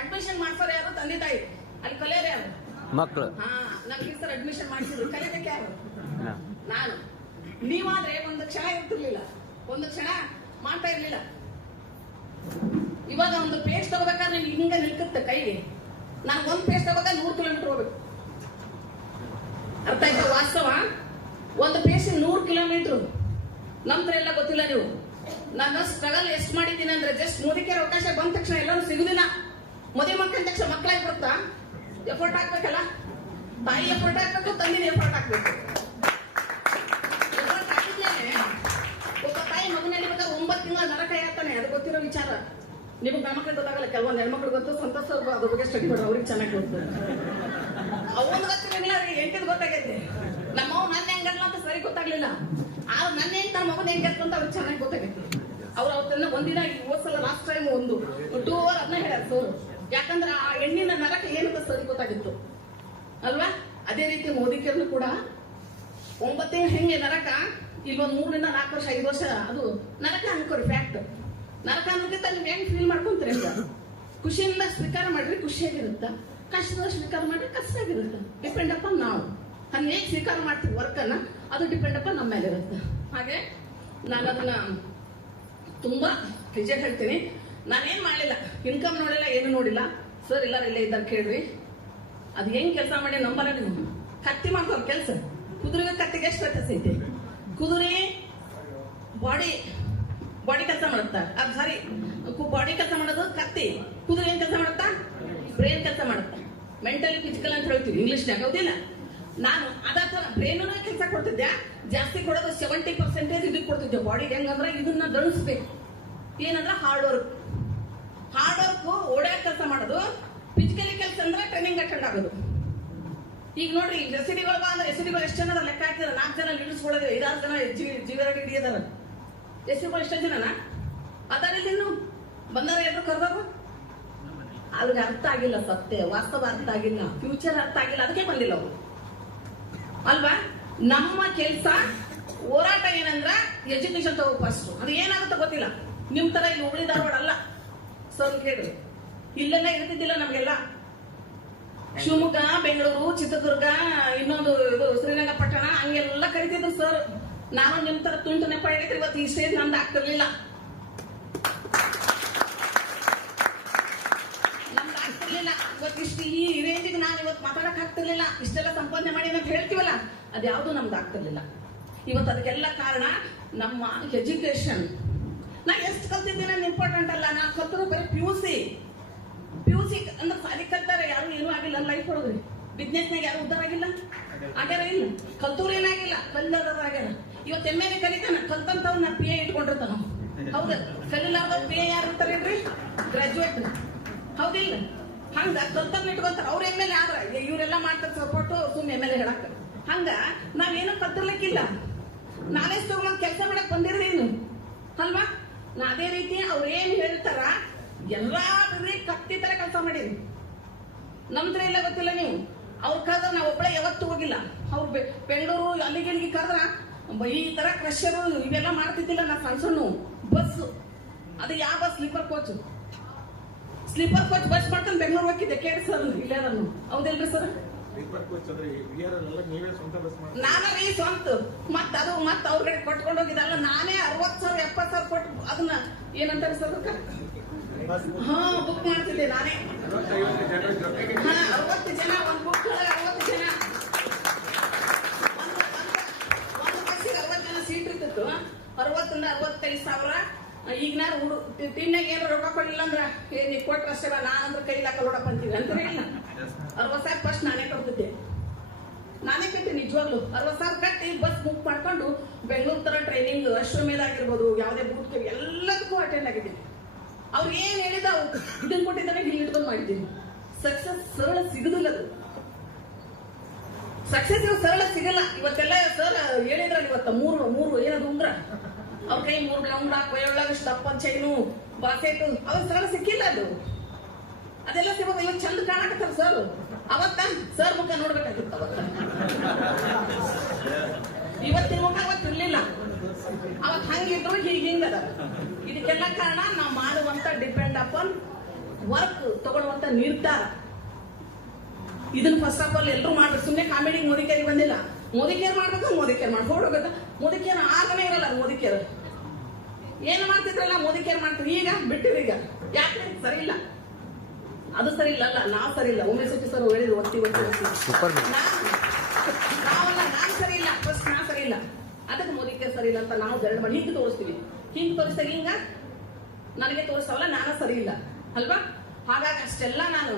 ಅಡ್ಮಿಷನ್ ಮಾಡ್ಸೋರು ಯಾರು? ತಂದೆ ತಾಯಿ. ಅಲ್ಲಿ ಕಲಿಯೋರು ಯಾರು? ಮಕ್ಕಳು. ನಮ್ಗೆ ಸರ್ ಅಡ್ಮಿಷನ್ ಮಾಡಿಸಿದ್ರು, ಕಲಿಯೋದಕ್ಕೆ ಯಾರು? ನಾನು. ನೀವಾದ್ರೆ ಒಂದು ಕ್ಷಣ ಇರ್ತಿರ್ಲಿಲ್ಲ, ಒಂದು ಕ್ಷಣ ಮಾಡ್ತಾ ಇರ್ಲಿಲ್ಲ. ಇವಾಗ ಒಂದು ಪೇಸ್ಟ್ ತಗೋಬೇಕಾದ್ರೆ ಹಿಂಗ ನಿಲ್ಕುತ್ತೆ ಕೈಗೆ. ನಾನು ಒಂದ್ ಪೇಸ್ಟ್ ತಗೋವಾಗ 100 ಕಿಲೋಮೀಟರ್ ಹೋಗ್ಬೇಕು. ಅರ್ಥ ಆಯ್ತಾ? ವಾಸ್ತವ. ಒಂದು ಪೇಸ್ಟ್ 100 ಕಿಲೋಮೀಟರ್. ನಮ್ತರ ಎಲ್ಲ ಗೊತ್ತಿಲ್ಲ ನೀವು. ನಾನು ಸ್ಟ್ರಗಲ್ ಎಷ್ಟು ಮಾಡಿದ್ದೀನಿ ಅಂದ್ರೆ, ಜಸ್ಟ್ ಮೋದಿಕೇರ್ ಅವಕಾಶ ಬಂದ ತಕ್ಷಣ ಎಲ್ಲರೂ ಸಿಗುದಿಲ್ಲ. ಮದುವೆ ಮಕ್ಕಳ ತಕ್ಷಣ ಮಕ್ಕಳಾಗಿ ಬರುತ್ತಾ? ಎಫರ್ಟ್ ಹಾಕ್ಬೇಕಲ್ಲ. ತಾಯಿ ಎಫರ್ಟ್ ಹಾಕ್ಬೇಕು, ತಂದಿನ ಎಫರ್ಟ್ ಹಾಕ್ಬೇಕು. ಎಫರ್ಟ್ ಹಾಕಿದ್ಮೇಲೆ ಒಬ್ಬ ತಾಯಿ ಮಗನಲ್ಲಿ ಬೇಕಾದ್ರೆ 9 ತಿಂಗಳ ನರಕ ಯಾತಾನೆ, ಅದು ಗೊತ್ತಿರೋ ವಿಚಾರ. ನಿಮ್ಗೆ ಗಂಡ್ಮಕ್ಳಿಗೆ ಗೊತ್ತಾಗಲ್ಲ, ಕೆಲವೊಂದು ಹೆಣ್ಮಕ್ಳು ಗೊತ್ತು. ಸಂತೋಷ ಅದ್ರ ಬಗ್ಗೆ ಸ್ಟಡಿ ಮಾಡೋರು, ಅವ್ರಿಗೆ ಚೆನ್ನಾಗಿ ಗೊತ್ತು. ಅವೊಂದು ಗೊತ್ತಿರಲಿಲ್ಲ, ಅವ್ರಿಗೆ ಎಂಟಿದ್ ಗೊತ್ತಾಗೈತೆ. ನಮ್ಮವ್ ನನ್ನ ಹೆಂಗಲ್ಲ ಅಂತ ಸರಿ ಗೊತ್ತಾಗ್ಲಿಲ್ಲ. ಆದ್ರೆ ನನ್ನ ಹೆಂಗ್ ತನ್ನ ಮಗನ ಹೆಂಗತ್ತು ಅಂತ ಅವ್ರಿಗೆ ಚೆನ್ನಾಗಿ ಗೊತ್ತಾಗೈತೆ. ಅವ್ರು ಅವತ್ತನ್ನ ಒಂದಿನ ಹೋದ್ಸಲ ಲಾಸ್ಟ್ ಟೈಮ್ 2 ಅವರ್ ಅದನ್ನ ಹೇಳ್ಯಾರ ಸೋರು. ಯಾಕಂದ್ರೆ ಆ ಹೆಣ್ಣಿನ ನರಕ ಏನಂತ ಸರಿ ಗೊತ್ತಾಗಿತ್ತು ಅಲ್ವಾ? ಅದೇ ರೀತಿ ಮೋದಿಕೇರ್ನು ಕೂಡ 9 ತಿಂಗಳು ಹೆಂಗೆ ನರಕ, ಇಲ್ಲೊಂದು 3 ರಿಂದ 4 ವರ್ಷ 5 ವರ್ಷ ಅದು ನರಕ ಅನ್ಕೋರಿ. ಫ್ಯಾಕ್ಟ್ ನರಕ ಅನ್ನೋದಕ್ಕಿಂತ ನೀವು ಹೆಂಗ್ ಫೀಲ್ ಮಾಡ್ಕೊಂತೀರಿ ಅಂತ. ಖುಷಿಯಿಂದ ಸ್ವೀಕಾರ ಮಾಡ್ರಿ, ಖುಷಿಯಾಗಿರುತ್ತ. ಕಷ್ಟದ ಸ್ವೀಕಾರ ಮಾಡ್ರಿ, ಕಷ್ಟ ಆಗಿರುತ್ತೆ. ಡಿಪೆಂಡ್ ಅಪ್ ನಾವು ಅದನ್ನ ಹೇಗೆ ಸ್ವೀಕಾರ ಮಾಡ್ತೀವಿ ವರ್ಕ್ ಅನ್ನ, ಅದು ಡಿಪೆಂಡ್ ಅಪ್ ನಮ್ಮ ಮೇಲೆ ಇರುತ್ತೆ. ಹಾಗೆ ನಾನು ಅದನ್ನ ತುಂಬಾ ನಿಜ ಹೇಳ್ತೀನಿ. ನಾನೇನ್ ಮಾಡಲಿಲ್ಲ, ಇನ್ಕಮ್ ನೋಡಿಲ್ಲ, ಏನು ನೋಡಿಲ್ಲ. ಸರ್ ಎಲ್ಲಾರು ಇಲ್ಲೇ ಇದ್ದಾರೆ ಕೇಳ್ರಿ. ಅದು ಹೆಂಗ್ ಕೆಲಸ ಮಾಡಿ ನಂಬಲ್ಲ ನೀವು. ಕತ್ತಿ ಮಾಡ್ತಾರ ಕೆಲಸ. ಕುದುರೆಗೆ ಕತ್ತಿಗೆ ಎಷ್ಟು ವ್ಯತ್ಯಾಸ ಐತಿ? ಕುದುರೆ ಬಾಡಿ ಕೆಲಸ ಮಾಡುತ್ತಾ, ಅದು ಸಾರಿ, ಬಾಡಿ ಕೆಲಸ ಮಾಡೋದು ಕತ್ತಿ. ಕುದುರೆ ಏನ್ ಕೆಲಸ ಮಾಡುತ್ತಾ? ಬ್ರೈನ್ ಕೆಲಸ ಮಾಡುತ್ತಾ. ಮೆಂಟಲಿ ಫಿಸಿಕಲ್ ಅಂತ ಹೇಳ್ತೀವಿ ಇಂಗ್ಲಿಷ್ನಾಗ, ಹೌದಿಲ್ಲ? ನಾನು ಅದ ಬ್ರೈನ್ ಕೆಲಸ ಕೊಡ್ತಿದ್ದೆ. ಜಾಸ್ತಿ ಕೊಡೋದು 70% ಇದಕ್ಕೆ ಕೊಡ್ತಿದ್ದೆ. ಬಾಡಿಗೆ ಹೆಂಗಂದ್ರೆ ಇದನ್ನ ದಣಿಸ್ಬೇಕು. ಏನಂದ್ರೆ ಹಾರ್ಡ್ ವರ್ಕ್ ಓಡಾಡ ಕೆಲಸ ಮಾಡೋದು. ಫಿಸಿಕಲಿ ಕೆಲಸ ಅಂದ್ರೆ ಟ್ರೈನಿಂಗ್ ಅಟೆಂಡ್ ಆಗೋದು. ಈಗ ನೋಡ್ರಿ, ಎಸಿಡಿಗಳು ಅಂದ್ರೆ ಎಸಿಡಿಗಳು ಎಷ್ಟು ಜನ ಲೆಕ್ಕ ಹಾಕಿದಾರೆ? 4 ಜನ ಲೀಡರ್ಸ್ಗಳಿದೆ, 5 ಜನ ಜೀವರಾಗಿ ಹಿಡಿಯದಾರ. ಎಸಿಡಿಗಳು ಎಷ್ಟೋ ಜನನ ಅದಾರಿಲ್ಲ, ಇನ್ನು ಬಂದಾರ ಎಲ್ಲರೂ ಕರ್ದವ್ರು. ಅವ್ರಿಗೆ ಅರ್ಥ ಆಗಿಲ್ಲ, ಸತ್ಯ ವಾಸ್ತವ ಅರ್ಥ ಆಗಿಲ್ಲ, ಫ್ಯೂಚರ್ ಅರ್ಥ ಆಗಿಲ್ಲ, ಅದಕ್ಕೆ ಬಂದಿಲ್ಲ ಅವರು ಅಲ್ವಾ? ನಮ್ಮ ಕೆಲಸ ಹೋರಾಟ ಏನಂದ್ರ ಎಜುಕೇಶನ್ ತಗೋ ಫಸ್ಟ್. ಅದು ಏನಾಗುತ್ತೋ ಗೊತ್ತಿಲ್ಲ. ನಿಮ್ ತರ ಇಲ್ಲಿ ಹುಬ್ಳಿ ಧಾರವಾಡ ಅಲ್ಲ ಸರ್, ಕೇಳ್ರಿ, ಇಲ್ಲೆಲ್ಲ ಇರ್ತಿದ್ದಿಲ್ಲ ನಮ್ಗೆಲ್ಲ. ಶಿವಮೊಗ್ಗ, ಬೆಂಗಳೂರು, ಚಿತ್ರದುರ್ಗ, ಇನ್ನೊಂದು ಇದು ಶ್ರೀರಂಗಪಟ್ಟಣ ಹಂಗೆಲ್ಲ ಕರಿತಿದ್ರು ಸರ್. ನಾನು ನಿಮ್ ತರ ತುಂಟು ನೆಪ ಹೇಳಿದ್ರೆ ಇವತ್ತು ಈ ಸ್ಟೇಜ್ ನಂದು ಆಗ್ತಿರ್ಲಿಲ್ಲ. ಇವತ್ತು ಇಷ್ಟು ಈ ರೇಂಜಿಗೆ ನಾನು ಇವತ್ತು ಮಾತಾಡಕ್ ಆಗ್ತಿರ್ಲಿಲ್ಲ. ಇಷ್ಟೆಲ್ಲ ಸಂಪಾದನೆ ಮಾಡಿ ಅಂತ ಹೇಳ್ತೀವಲ್ಲ, ಅದ್ಯಾವುದು ನಮ್ದು ಆಗ್ತಿರ್ಲಿಲ್ಲ. ಇವತ್ತು ಅದಕ್ಕೆಲ್ಲ ಕಾರಣ ನಮ್ಮ ಎಜುಕೇಶನ್. ನಾ ಎಷ್ಟು ಕಲ್ತಿದ್ದೇನೆ ಇಂಪಾರ್ಟೆಂಟ್ ಅಲ್ಲ. ನಾ ಕಲ್ತರು ಬರೀ PUC ಅಂದ್ರೆ ಸಾಲಿ ಕಲ್ತಾರೆ, ಯಾರು ಏನೂ ಆಗಿಲ್ಲ ಲೈಫ್ ಒಳಗ್ರಿ. ಬಿಸ್ನೆಸ್ನಾಗ ಯಾರು ಉದ್ದಾರ ಆಗಿಲ್ಲ, ಆಗ್ಯಾರ ಇಲ್ಲ. ಕಲ್ತೂರು ಏನಾಗಿಲ್ಲ, ಕಲ್ಲದಾರ ಆಗ್ಯಾರ. ಇವತ್ತು MA ಕಲಿತಾನ, ಕಲ್ತಂತವ್ ನಾ PA ಇಟ್ಕೊಂಡಿರ್ತಾನ. ಹೌದ? ಕಲಿಲಾರ್ದವ್ PA ಯಾರು ಇರ್ತಾರೇನ್ರಿ? ಗ್ರಾಜುಯೇಟ್. ಹೌದಿಲ್ಲ? ಹಂಗ ಕಲ್ತವ್ನ ಇಟ್ಕೊಂತಾರ. ಅವ್ರ MLA ಆದ್ರ ಇವರೆಲ್ಲ ಮಾಡ್ತಾರ ಸಪೋರ್ಟ್ ಸುಮ್ಮನೆ MLA ಹೇಳಕ್. ಹಂಗ ನಾವೇನು ಕಲ್ತಿರ್ಲಿಕ್ಕಿಲ್ಲ. ನಾಲೆಜ್ ತಗೊಂಡ್ ಕೆಲಸ ಮಾಡಕ್ ಬಂದಿರೇನು ಅಲ್ವಾ? ಅದೇ ರೀತಿ ಅವ್ರ ಏನ್ ಹೇಳ್ತಾರ ಎಲ್ಲಾ ಕತ್ತಿ ತರ ಕೆಲಸ ಮಾಡಿದ್ವಿ. ನಮ್ದ್ರ ಇಲ್ಲ ಗೊತ್ತಿಲ್ಲ ನೀವು. ಅವ್ರ ಕರೆದ ನಾವ್ ಒಬ್ಬಳೆ ಯಾವತ್ತೂ ಹೋಗಿಲ್ಲ. ಅವ್ರು ಬೆಂಗಳೂರು ಅಲ್ಲಿಗೆ ಕರೆದ್ರ ಈ ತರ ಕ್ರಷರು ಇವೆಲ್ಲ ಮಾಡ್ತಿದ್ದಿಲ್ಲ. ನಾ ಸಣ್ಣ ಬಸ್, ಅದು ಯಾವ ಬಸ್? ಸ್ಲೀಪರ್ ಕೋಚ್ ಬಸ್ ಮಾಡ್ಕೊಂಡು ಬೆಂಗಳೂರು ಹೋಗಿದ್ದೆ. ಕೇಳಿ ಸರ್, ಇಲ್ಲ ನಾನು ಹೌದಿಲ್ರಿ ಸರ್? ನಾನೇ ಸ್ವಂತ ಮತ್ತ ಅದು ಮತ್ತ ಅವ್ರಿಗೆ ಕೊಟ್ಕೊಂಡು ಹೋಗಿದ್ದಲ್ಲ. ನಾನೇ 60,000 70,000 ಕೊಟ್ಟು ಅದನ್ನ ಏನಂತಾರೆ ಸರ್, ಬುಕ್ ಮಾಡ್ತಿದ್ದೆ ನಾನೇ. 60 ಜನ ಒಂದು ಬುಕ್, 60 ಜನ ಒಂದು ಬಸ್ಸಿಗೆ 60 ಜನ ಸೀಟ್ ಇರ್ತಿತ್ತು. 60 ಇಂದ 65,000. ಈಗ ನಾನು ತಿನ್ನಾಗ ಏನು ರೊಕ್ಕ ಕೊಡ್ಲಿಲ್ಲ ಅಂದ್ರ ನೀವು ಕೊಟ್ರಷ್ಟೇ, ನಾನಂದ್ರೆ ಕೈಲಾಕ ನೋಡಪ್ಪ ಅಂತೀವಿ ಅಂತಾರೆ. ಇಲ್ಲ, 60,000 ಫಸ್ಟ್ ನಾನೇ ಕಟ್ತಿದ್ದೆ. ನಿಜವಾಗ್ಲು 60,000 ಕಟ್ಟಿ ಬಸ್ ಬುಕ್ ಮಾಡ್ಕೊಂಡು ಬೆಂಗಳೂರು ತರ ಟ್ರೈನಿಂಗ್, ಅಶ್ವಮೇಧ ಆಗಿರ್ಬೋದು, ಯಾವುದೇ ಬೂಟ್ ಎಲ್ಲದಕ್ಕೂ ಅಟೆಂಡ್ ಆಗಿದ್ದೀನಿ. ಅವ್ರು ಏನ್ ಹೇಳಿದ ಇದನ್ನ ಕೊಟ್ಟಿದ್ದಾನೆ ಇಲ್ಲಿ ಇಟ್ಕೊಂಡು ಮಾಡಿದ್ದೀನಿ. ಸಕ್ಸಸ್ ಸರಳ ಸಿಗುದಿಲ್ಲ. ಅದು ಸಕ್ಸಸ್ ಸರಳ ಸಿಗಲ್ಲ. ಇವತ್ತೆಲ್ಲ ಸರ್ ಹೇಳಿದ್ರಲ್ಲ, ಇವತ್ತ ಮೂರು ಏನದು ಉಂಗ್ರ, ಅವ್ರ ಕೈ 3 ರೌಂಡ್ ಕೊಯ್ಯೊಳಗ ಸ್ಟಪ್ ಚೈನು ಬಾಸೆಟ್, ಅವ್ರ ಸರಳ ಸಿಕ್ಕಿಲ್ಲ. ಅದೆಲ್ಲ ಸಿಗೋದು ಇವತ್ತು ಚಂದ ಕಾಣಕತ್ತಾರ ಸರ್. ಅವತ್ತ ಸರ್ ಮುಖ ನೋಡ್ಬೇಕಾಗಿತ್ತು. ಇವತ್ತಿನ ಮುಖ ಅವತ್ತಿರ್ಲಿಲ್ಲ. ಅವತ್ ಹಂಗಿದ್ರು ಹಿಂಗದ. ಇದಕ್ಕೆಲ್ಲ ಕಾರಣ ನಾವು ಮಾಡುವಂತ ಡಿಪೆಂಡ್ ಅಪಾನ್ ವರ್ಕ್, ತಗೊಳ್ಳುವಂತ ನಿರ್ಧಾರ. ಇದನ್ನ ಫಸ್ಟ್ ಆಫ್ ಆಲ್ ಎಲ್ಲರೂ ಮಾಡ್ಬೇಕು. ಸುಮ್ಮನೆ ಕಾಮಿಡಿ ಮೋದಿಕೇರಿ ಬಂದಿಲ್ಲ. ಮೋದಿಕೇರ್ ಮಾಡ್ಬೇಕು, ಮೋದಿಕೇರ್ ಮಾಡಿ ಹೋಗ್ಬೇಕು. ಮೋದಿಕೇರ್ ಆಗನೇ ಇರಲ್ಲ. ಮೋದಿಕೇರ್ ಏನ್ ಮಾಡ್ತಿದ್ರಲ್ಲ, ಮೋದಿಕೇರ್ ಮಾಡ್ತೀವಿ. ಈಗ ಬಿಟ್ಟಿರಿ. ಈಗ ಯಾಕೆ ಸರಿ ಇಲ್ಲ, ಅದು ಸರಿ ಇಲ್ಲ. ಅಲ್ಲ, ನಾವು ಸರಿ ಇಲ್ಲ. ಉಮೇಶ್ ಸರ್ ಹೇಳಿದ್ರು ಒತ್ತಿ ನಾವಲ್ಲ, ನಾನ್ ಸರಿ ಇಲ್ಲ. ಫಸ್ಟ್ ನಾ ಸರಿ ಇಲ್ಲ, ಅದಕ್ಕೆ ಮೋದಿಕೇರ್ ಸರಿ ಇಲ್ಲ ಅಂತ ನಾವು ಬೆರಳು ಮಾಡಿ ಹಿಂಗೆ ತೋರಿಸ್ತೀವಿ. ಹಿಂಗ್ ತೋರಿಸ್ದಾಗ ಹಿಂಗ ನನಗೆ ತೋರಿಸಲ್ಲ, ನಾನು ಸರಿ ಇಲ್ಲ ಅಲ್ವಾ? ಹಾಗಾಗಿ ಅಷ್ಟೆಲ್ಲ ನಾನು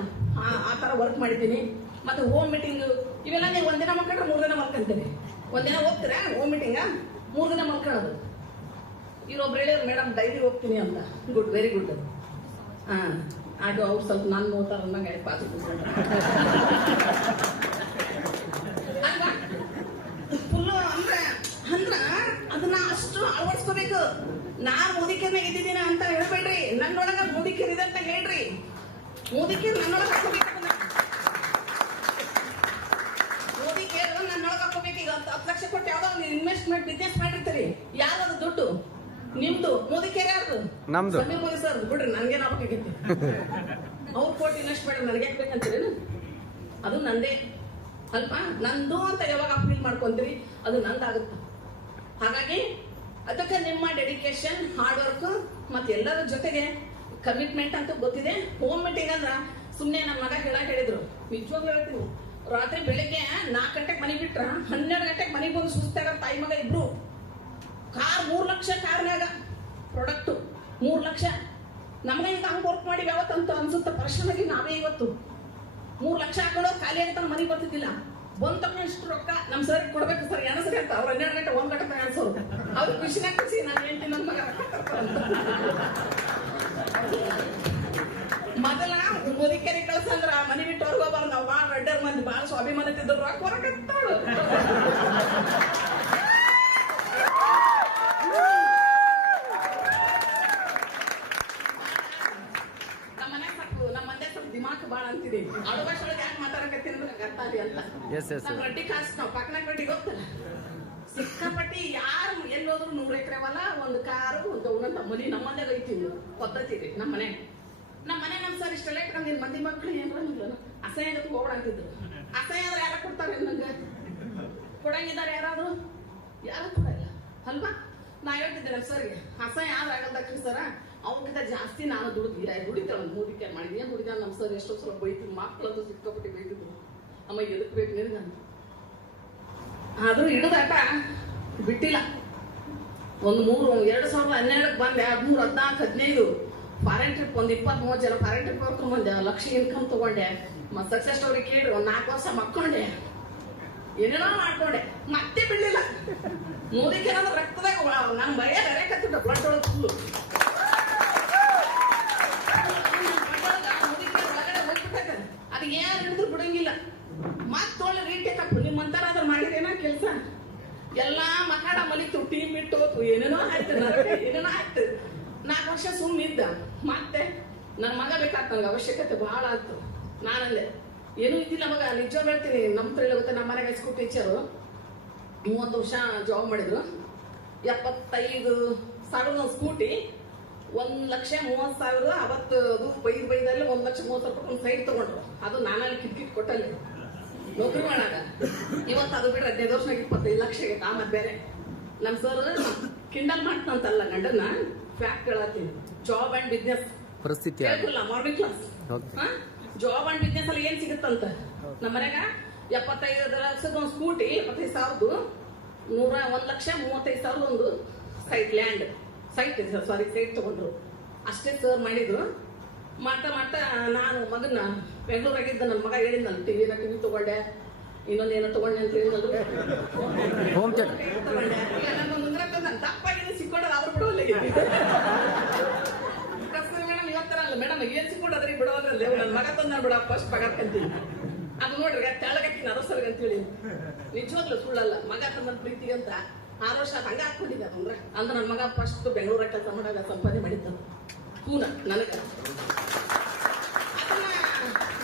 ಆ ತರ ವರ್ಕ್ ಮಾಡಿದ್ದೀನಿ. ಮತ್ತೆ ಹೋಮ್ ಮೀಟಿಂಗ್ ಇವೆಲ್ಲ ನೀವು ಒಂದಿನ ಮಲ್ಕೊಂಡ್ರೆ 3 ದಿನ ಮಲ್ಕೊಂತೀನಿ. ಒಂದಿನ ಹೋಗ್ತೀರಾ ಹೋಮ್ ಮೀಟಿಂಗ, 3 ದಿನ ಮಲ್ಕೊಳ್ಳೋದು. ಇವ್ರೊಬ್ರು ಹೇಳಿದ್ರು ಮೇಡಮ್ ಡೈಲಿ ಹೋಗ್ತೀನಿ ಅಂತ. Good, very good. ಆಗ ಅವ್ರು ಸ್ವಲ್ಪ ನಾನು ನೋಡ್ತಾರ ಅನ್ನಂಗೆ ಪಾಸ್ ಅಲ್ವಾ? ಫುಲ್ಲು ಅಂದ್ರ ಅದನ್ನ ಅಷ್ಟು ಅಳವಡಿಸ್ಕೋಬೇಕು. ನಾನ್ ಮೋದಿಕೇರ್ನಾಗ ಇದ್ದಿದ್ದೀನಿ ಅಂತ ಹೇಳ್ಬೇಡ್ರಿ. ನನ್ನೊಳಗ ಮೋದಿಕೇರ್ ಇದೆ ಅಂತ ಹೇಳ್ರಿ. ಮೋದಿಕೇರ್ ನನ್ನೊಳಗ ಹಾಕೋಬೇಕು. ಮೋದಿಕೇರ್ ನನ್ನೊಳಗ ಹಾಕೋಬೇಕು. ಈಗ 10 ಲಕ್ಷ ಕೊಟ್ಟು ಯಾವ್ದೋ ಒಂದು ಇನ್ವೆಸ್ಟ್ಮೆಂಟ್ ಬಿಸ್ನೆಸ್ ಮಾಡಿರ್ತೀರಿ. ಯಾವ್ದು ದುಡ್ಡು ನಿಮ್ದು? ಮೋದಿಕೇರ್ ಯಾರ್ದು? ನಮ್ದು. ಸಮೀರ್ ಮೋದಿ ಸರ್ ಬಿಡ್ರಿ, ನನ್ಗೇನ್ ಆಗ್ಬೇಕಾಗೈತಿ. ಅವ್ರು ಕೊಟ್ಟು ಇನ್ವೆಸ್ಟ್ ಮಾಡಿ ನನಗೆ ಹಾಕ್ಬೇಕಂತೀರೇನು? ಅದು ನಂದೇ ಅಲ್ಪ. ನಂದು ಅಂತ ಯಾವಾಗ ಅಪೀಲ್ ಮಾಡ್ಕೊಂತೀರಿ, ಅದು ನಂದಾಗುತ್ತೆ. ಹಾಗಾಗಿ ಅದಕ್ಕೆ ನಿಮ್ಮ ಡೆಡಿಕೇಶನ್, ಹಾರ್ಡ್ ವರ್ಕ್ ಮತ್ತೆ ಎಲ್ಲರ ಜೊತೆಗೆ ಕಮಿಟ್ಮೆಂಟ್ ಅಂತ ಗೊತ್ತಿದೆ. ಹೋಮ್ ಮೀಟಿಂಗ್ ಅಂದ್ರ ಸುಮ್ನೆ ನಮ್ಮ ಮಗ ಹೇಳಿದ್ರು. ನಿಜವಾಗ್ಲೂ ಹೇಳ್ತೀನಿ, ರಾತ್ರಿ ಬೆಳಿಗ್ಗೆ 4 ಗಂಟೆಗೆ ಮನೆಗೆ ಬಿಟ್ರ 12 ಗಂಟೆಗೆ ಮನೆಗೆ ಬಂದು ಸುಸ್ತಾಗ ತಾಯಿ ಮಗ ಇಬ್ರು. ಕಾರ್ 3 ಲಕ್ಷ, ಕಾರ್ನಾಗ ಪ್ರಾಡಕ್ಟ್ 3 ಲಕ್ಷ. ನಮ್ಗೆ ಹಿಂಗ ಹಂಗ ವರ್ಕ್ ಮಾಡಿ ಯಾವತ್ತಂತ ಅನ್ಸುತ್ತೆ. ಪರಿಶ್ರಮಕ್ಕೆ ನಾವೇ ಇವತ್ತು 3 ಲಕ್ಷ ಹಾಕೊಂಡು ಖಾಲಿ ಆಗತ್ತ ಮನೆಗೆ ಬರ್ತಿದ್ದಿಲ್ಲ. ಬಂದ ತಕ್ಷಣ ಇಷ್ಟು ರೊಕ್ಕ ನಮ್ ಸರ್ ಕೊಡ್ಬೇಕು ಸರ್, ಏನೋ ಸರಿ ಅಂತ. ಅವ್ರು 12 ಗಂಟೆ 1 ಗಂಟೆ ಅನ್ಸೋರು. ಅವ್ರು ಖುಷಿನಾಗ ಖುಷಿ, ನಾನು ಹೇಳ್ತೀನಿ ನನ್ನ ಮಗ ಮೊದಲ ಮುದಿಕೆರೆ ಕಳ್ಸಂದ್ರ ಮನೆ ಬಿಟ್ಟು ಹೊರಗೋಬಾರ. ನಾವು ಬಾಳ ರೆಡ್ಡರ್ ಮಂದಿ, ಬಾಳ ಸ್ವಾಭಿಮಾನ ತಿದ್ರು. ರೊಕ್ಕ ಹೊರಕತ್ತಾಳು. ದಿಮಾಕ್ ಬಾಳ ಅಂತಿದೆ. ಅಳವಡಿಸೊಳಗೆ ಯಾಕೆ ಮಾತಾಡಕತ್ತೀನಿ ಅಂದ್ರೆ ಅರ್ಥ ಆಗಲಿ ಅಂತ. ನಮ್ಮ ರಡ್ಡಿ ಕಾಸ್ಟ್, ನಾವು ಪಾಕ್ನಾಕ್ ರಡ್ಡಿಗೆ ಹೋಗ್ತಾರೆ. ಸಿಕ್ಕಾಪಟ್ಟಿ ಯಾರು ಎಲ್ಲೋದ್ರು 100 ಎಕರೆ ಹೊಲ, 1 ಕಾರು, ಒಂದು ಮನಿ. ನಮ್ಮನೆ ರೈತಿ ಪದ್ಧತಿ ಇದೆ. ನಮ್ಮ ಮನೆ ಸರ್ ಇಷ್ಟೆಲ್ಲ ಇಟ್ಕೊಂಡು ಮಂದಿ ಮಕ್ಕಳು ಏನ್ರ ಅಸಹ್ಯ ಹೋಗೋಣ ಅಂತಿದ್ರು. ಅಸಹ್ಯ ಆದ್ರೆ ಯಾರ ಕೊಡ್ತಾರೆ ನಂಗೆ? ಕೊಡಂಗಿದ್ದಾರೆ ಯಾರಾದ್ರು? ಯಾರು ಕೊಡಲ್ಲ ಅಲ್ವಾ? ನಾ ಹೇಳ್ತಿದ್ದೆ ನಮ್ಮ ಸರ್ಗೆ, ಅಸಹ್ಯ ಆದ್ರೆ ಆಗಲ್ದಾಕ್ರಿ ಸರ, ಅವ್ರಿಗಿಂತ ಜಾಸ್ತಿ ನಾನು ದುಡಿತೇವೆ ಒಂದು ಮೂದಿಕೆ ಮಾಡಿದ್ವಿ. ಏನು ದುಡಿದ ನಮ್ಮ ಸರ್ ಎಷ್ಟೋ ಸಲ ಬೈತಿದ್ರು, ಮಕ್ಕಳಂತೂ ಸಿಕ್ಕಾಪಟ್ಟಿ ಬೈತಿದ್ರು, ಅಮ್ಮ ಎದಕ್ ಬೇಕು ನಿನಗಂತ. ಆದ್ರೂ ಹಿಡಿದಾಟ ಬಿಟ್ಟಿಲ್ಲ. ಒಂದು 2012 ಬಂದೆ, 13, 14, 15 ಫಾರಿನ್ ಟ್ರಿಪ್, ಒಂದು 20-30 ಜನ ಫಾರಿನ್ ಟ್ರಿಪ್ ಹೋಗ್ಕೊಂಡ್ ಬಂದೆ. 1 ಲಕ್ಷ ಇನ್ಕಮ್ ತಗೊಂಡೆ. ಸಕ್ಸಸ್ ಸ್ಟೋರಿ ಕೇಳಿ ಒಂದು 4 ವರ್ಷ ಮಕ್ಕೊಂಡೆ, ಏನೇನೋ ಮಾಡ್ಕೊಂಡೆ, ಮತ್ತೆ ಬಿಡ್ಲಿಲ್ಲ. ಮೋದಿಗೆ ಏನಾದ್ರು ರಕ್ತದಾಗ ನಮ್ ಭಯ ಬೇರೆ ಕತ್ತಿಟ್ಟ ಬ್ಲಡ್ ಒಳಗೆ ಫುಲ್ಲು ಒಳಗಡೆ ಹೋಗ್ಬಿಟ್ಟೈತೆ. ಅದು ಏನ್ ಹಿಡಿದ್ರು ಬಿಡಂಗಿಲ್ಲ. ಮತ್ತೊಳ್ಳೆ ರೀಟೇಕ್ ಹಾಕು. ನಿಮ್ಮಂತರ ಅದ್ರ ಮಾಡಿದೇನ ಕೆಲಸ ಎಲ್ಲಾ ಮಕಾಡ ಮಲಿತು ಟೀಮ್ ಇಟ್ಟು ಏನೇನೋ ಆಯ್ತು, ಏನೇನೋ ಆಯ್ತು. 4 ವರ್ಷ ಸುಮ್ಮನಿದ್ದ. ಮತ್ತೆ ನನ್ನ ಮಗ ಬೇಕಾಗ್ತ, ನಂಗೆ ಅವಶ್ಯಕತೆ ಬಹಳ ಆಯ್ತು. ನಾನಂದೆ ಏನೂ ಇದ್ದಿಲ್ಲ ಮಗ, ನಿಜ ಹೇಳ್ತೀನಿ. ನಮ್ಮ ತರ ಗೊತ್ತೆ, ನಮ್ಮ ಮನೆಗೆ ಹೈಸ್ಕೂಲ್ ಟೀಚರು 30 ವರ್ಷ ಜಾಬ್ ಮಾಡಿದ್ರು. 75,000 ಸ್ಕೂಟಿ, 1,30,000. ಅವತ್ತು ಅದು ಬೈದಲ್ಲಿ 1,30,000 ಒಂದು ಸೈಡ್ ತಗೊಂಡ್ರು. ಅದು ನಾನಲ್ಲಿ ಕಿಟ್ಕಿಟ್ ಕೊಟ್ಟಲ್ಲಿ ನೌಕರಿ ಮಾಡಾಗ. ಇವತ್ತು ಅದು ಬಿಟ್ರೆ 15 ವರ್ಷನಾಗ 25 ಲಕ್ಷಗೆ ಆಮತ್ ಬೇರೆ. ನಮ್ ಸರ್ ಕಿಂಡಲ್ ಮಾಡ್ತಂತಲ್ಲ ಗಂಡನ, ಫ್ಯಾಕ್ಟ್ ಹೇಳತ್ತೀನಿ. ಜಾಬ್ ಅಂಡ್ ಬಿಸ್ನೆಸ್ ಪರಿಸ್ಥಿತಿ morning class. Job and business ಅಲ್ಲಿ ಏನ್ ಸಿಗುತ್ತಂತ ನಮ್ಮ ಮನೆಗ 75 ಲಕ್ಷದ ಒಂದು ಸ್ಕೂಟಿ, 75,000, 1,35,000 ಒಂದು ಸೈಟ್ ತಗೊಂಡ್ರು. ಅಷ್ಟೇ ಸರ್ ಮಾಡಿದ್ರು. ಮಾಡ್ತಾ ನಾನು ಮಗನ ಬೆಂಗಳೂರಾಗಿದ್ದ ನನ್ನ ಮಗ ಹೇಳಿದ್ನಲ್ಲ, ಟಿವಿ ತಗೊಂಡೆ, ಇನ್ನೊಂದೇನೋ ತಗೊಂಡೆ ಅಂತ ಹೇಳಿದ್ರು. ತಪ್ಪಾಗಿದೆ ಸಿಕ್ಕೊಂಡ್ರೆ ಅವ್ರು ಬಿಡೋಲ್ಲ. ಮೇಡಮ್ ಇವತ್ತರಲ್ಲ ಮೇಡಮ್ ಏನ್ ಸಿಕ್ಕೊಂಡ್ರಿ ಬಿಡೋದ್ರಲ್ಲಿ ನನ್ನ ಮಗ ತಂದ ಬಿಡ ಫಸ್ಟ್ ಪಗಾರ್ಕಂತೀನಿ. ಅದು ನೋಡ್ರಿ ತೆಳಗಕ್ಕಿನ ಅದಸರ್ಗ ಅಂತೇಳಿ ನಿಜವಾಗ್ಲು ಸುಳ್ಳಲ್ಲ. ಮಗ ತಂದ ಪ್ರೀತಿಗೆ ಅಂತ 6 ವರ್ಷ ಹಂಗ ಹಾಕೊಂಡಿದ್ದ. ಅಂದ್ರೆ ನನ್ನ ಮಗ ಫಸ್ಟ್ ಬೆಂಗಳೂರಾಗ ಕೆಲಸ ಮಾಡಾಗ ಸಂಪಾದನೆ ಮಾಡಿದ್ದ ಕೂನ ನನಗ. ಅದನ್ನ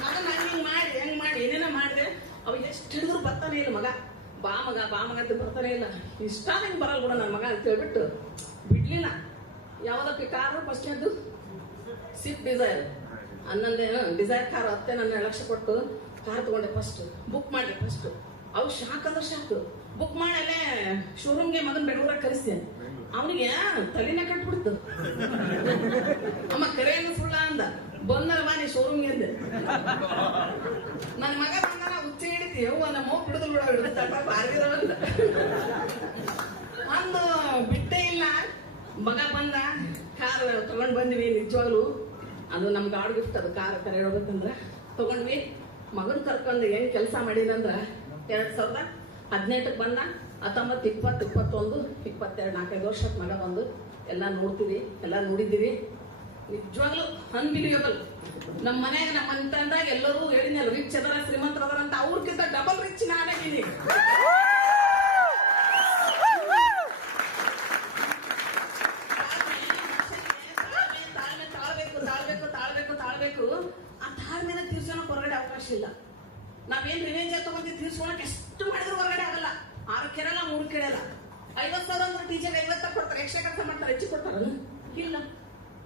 ಮಗನ ಹೆಂಗ್ ಮಾಡಿ ಏನೇನೋ ಮಾಡಿದೆ. ಅವ ಎಷ್ಟು ಹಿಡಿದ್ರು ಬರ್ತಾನೆ ಇಲ್ಲ ಮಗ. ಬಾ ಮಗ ಅಂತ ಬರ್ತಾನೆ ಇಲ್ಲ. ಇಷ್ಟ ಹೆಂಗ್ ಬರಲ್ಲ ಕೂಡ ನನ್ನ ಮಗ ಅಂತ ಹೇಳ್ಬಿಟ್ಟು ಬಿಡ್ಲಿಲ್ಲ. ಯಾವ್ದಕ್ಕೆ ಕಾರು ಫಸ್ಟ್ ಅದು ಸ್ವಿಫ್ಟ್ ಡಿಸೈರ್, 11 ಡಿಸೈರ್ ಕಾರ್. ಅತ್ತೆ ನನ್ನ 2 ಲಕ್ಷ ಕೊಟ್ಟು ಕಾರ್ ತಗೊಂಡೆ. ಫಸ್ಟ್ ಬುಕ್ ಮಾಡಿ, ಫಸ್ಟ್ ಅವ್ ಶಾಕ್ ಅಂದ್ರೆ ಶಾಕ್. ಬುಕ್ ಮಾಡಿ ಅಲ್ಲೇ ಶೋರೂಮ್ಗೆ ಮಗನ್ ಬೆಂಗಳೂರಾಗ ಕರೆಸ್ತೇನೆ. ಅವನಿಗೆ ತಲೆನೇ ಕಟ್ಬಿಡ್ತು. ಅಮ್ಮ ಕರೆಯನ್ನು ಸುಳ್ಳ ಅಂದ. ಬಂದಲ್ಲ ಬಾ ನೀ ಶೋರೂಮ್ಗೆ ಅಂದೆ. ನನ್ನ ಮಗ ಬಂದ ಹುಚ್ಚ ಹಿಡಿತಿ ನಮ್ಮ ಹೋಗಿ ಬಿಡುದು ಹಿಡಿದ ಬಾರಿದಿರೋ ಅಂದ. ಒಂದು ಬಿಟ್ಟೇ ಇಲ್ಲ. ಮಗ ಬಂದ, ಕಾರ್ ತಗೊಂಡ್ ಬಂದ್ವಿ. ನಿಜವಾಗ್ಲು ಅದು ನಮ್ ಗಾಡ್ ಗಿಫ್ಟ್. ಅದು ಕಾರ್ ಕರೆ ಹೋಗ್ಬೇಕಂದ್ರ ತಗೊಂಡ್ವಿ. ಮಗನ್ ಕರ್ಕೊಂಡು ಹೆಂಗ್ ಕೆಲಸ ಮಾಡಿದಂದ್ರ 2018 ಬಂದ, 19, 20, 21, 22, 4-5 ವರ್ಷಕ್ಕೆ ಮಗ ಬಂದು ಎಲ್ಲ ನೋಡ್ತೀವಿ, ಎಲ್ಲ ನೋಡಿದ್ದೀವಿ. ನಿಜವಾಗ್ಲು ಅನ್ಬಿಲಿಯಬಲ್. ನಮ್ಮ ಮನ್ಯಾಗ ನಮ್ಮ ಅಂತಂದಾಗ ಎಲ್ಲರೂ ಹೇಳಿದ್ನಲ್ಲ, ರಿಚ್ ಅದರ ಶ್ರೀಮಂತರದಾರ ಅಂತ. ಅವ್ರಕ್ಕಿಂತ ಡಬಲ್ ರಿಚ್ ನಾನಾಗಿದ್ದೀನಿ. ತಾಳ್ಬೇಕು. ಆ ತಾಳ್ಮೆನ ತೀರ್ಸೋಣಕ್ ಹೊರಗಡೆ ಅವಕಾಶ ಇಲ್ಲ. ನಾವೇನ್ ರಿವೆಂಜ್ ತಗೊಂಡು ತೀರ್ಸ್ಕೊಳಕ್ ಎಷ್ಟು ಮಾಡಿದ್ರು ಹೊರಗಡೆ ಆಗಲ್ಲ. 6 ಕೆರಲ್ಲ 3 ಕೆಡಲ್ಲ. 50,000 ಅಂದ್ರೆ ಟೀಚರ್ 50 ಕೊಡ್ತಾರೆ, ಎಕ್ಸ್ಟ್ರಾ ಕೆಲಸ ಮಾಡ್ತಾರೆ, ಹೆಚ್ಚು ಕೊಡ್ತಾರ ಇಲ್ಲ.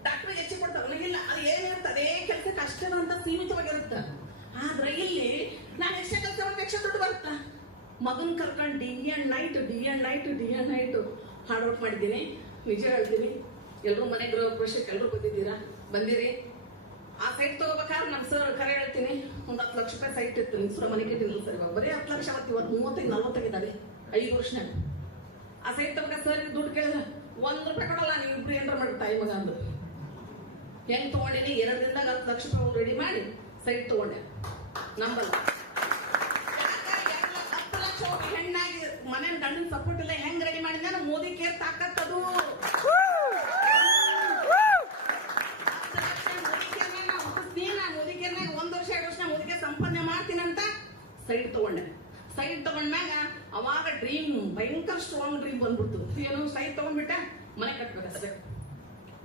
ಡಾಕ್ಟರ್ಗೆ ಹೆಚ್ಚು ಕೊಡ್ತಾರ ಇಲ್ಲ. ಅದು ಏನಿರುತ್ತೆ ಅದೇ ಕೆಲಸಕ್ಕೆ ಅಷ್ಟೇ ಅಂತ ಸೀಮಿತವಾಗಿರುತ್ತೆ. ಆದ್ರೆ ಇಲ್ಲಿ ನಾನು ಎಕ್ಸ್ಟ್ರಾ ಕೆಲಸ ಮಾಡಿದ್ರೆ ಎಕ್ಸ್ಟ್ರಾ ದುಡ್ಡು ಬರುತ್ತಾ. ಮಗನ್ ಕರ್ಕೊಂಡು D and night hard work ಮಾಡಿದ್ದೀನಿ. ನಿಜ ಹೇಳ್ತೀನಿ, ಎಲ್ಲರೂ ಮನೆ ಗೃಹ ಪ್ರವೇಶಕ್ಕೆ ಎಲ್ಲರೂ ಬಂದಿರಿ. ಆ ಸೈಟ್ ತಗೋಬೇಕಾದ್ರೆ ನಮ್ ಸರ್ ಕರೆ ಹೇಳ್ತೀನಿ, ಒಂದು 10 ಲಕ್ಷ ರೂಪಾಯಿ ಸೈಟ್ ಇತ್ತು. ನಿಮ್ಸರ ಮನೆ ಕಟ್ಟಿಲ್ಲ ಸರ್. ಇವಾಗ ಬರೀ 10 ಲಕ್ಷ. ಇವತ್ತು 35-40 ಇದ್ದಾವೆ 5 ವರ್ಷನಾಗ. ಆ ಸೈಟ್ ತಗೋಕ ಸರ್ ದುಡ್ಡು ಕೇಳಿದ್ರೆ 1 ರೂಪಾಯಿ ಕೊಡಲ್ಲ, ನೀವು ಇಬ್ರು ಏನಾರ ಮಾಡಿ ತಾಯಿ ಮಗ ಅಂದ್ರು. ಹೆಂಗ್ ತಗೊಂಡಿನಿ, 2 ದಿನದಾಗ 10 ಲಕ್ಷ ರೂಪಾಯಿ ರೆಡಿ ಮಾಡಿ ಸೈಟ್ ತಗೊಂಡೆ. ನಂಬಲ್ಲ 10 ಲಕ್ಷ ಹೆಣ್ಣಾಗಿ ಮನೆ ಗಂಡನ ಸಪೋರ್ಟ್ ಇಲ್ಲ. ಹೆಂಗ್ ರೆಡಿ ಮಾಡಿದ ನಾನು ಮೋದಿ ಕೇರ್ ತಾಕತ್ತದು. ಮೋದಿಕೇರ್ನಾಗ 1 ವರ್ಷ 2 ವರ್ಷ ಮೋದಿಗೆ ಸಂಪಾದನೆ ಮಾಡ್ತೀನಂತ ಸೈಟ್ ತಗೊಂಡೆ. ಸೈಟ್ ತಗೊಂಡ್ಮ್ಯಾಗ ಅವಾಗ ಡ್ರೀಮ್, ಭಯಂಕರ ಸ್ಟ್ರಾಂಗ್ ಡ್ರೀಮ್ ಬಂದ್ಬಿಡ್ತು. ಏನು, ಸೈಟ್ ತಗೊಂಡ್ಬಿಟ್ಟೆ, ಮನೆ ಕಟ್ಬೇಕಷ್ಟೇ.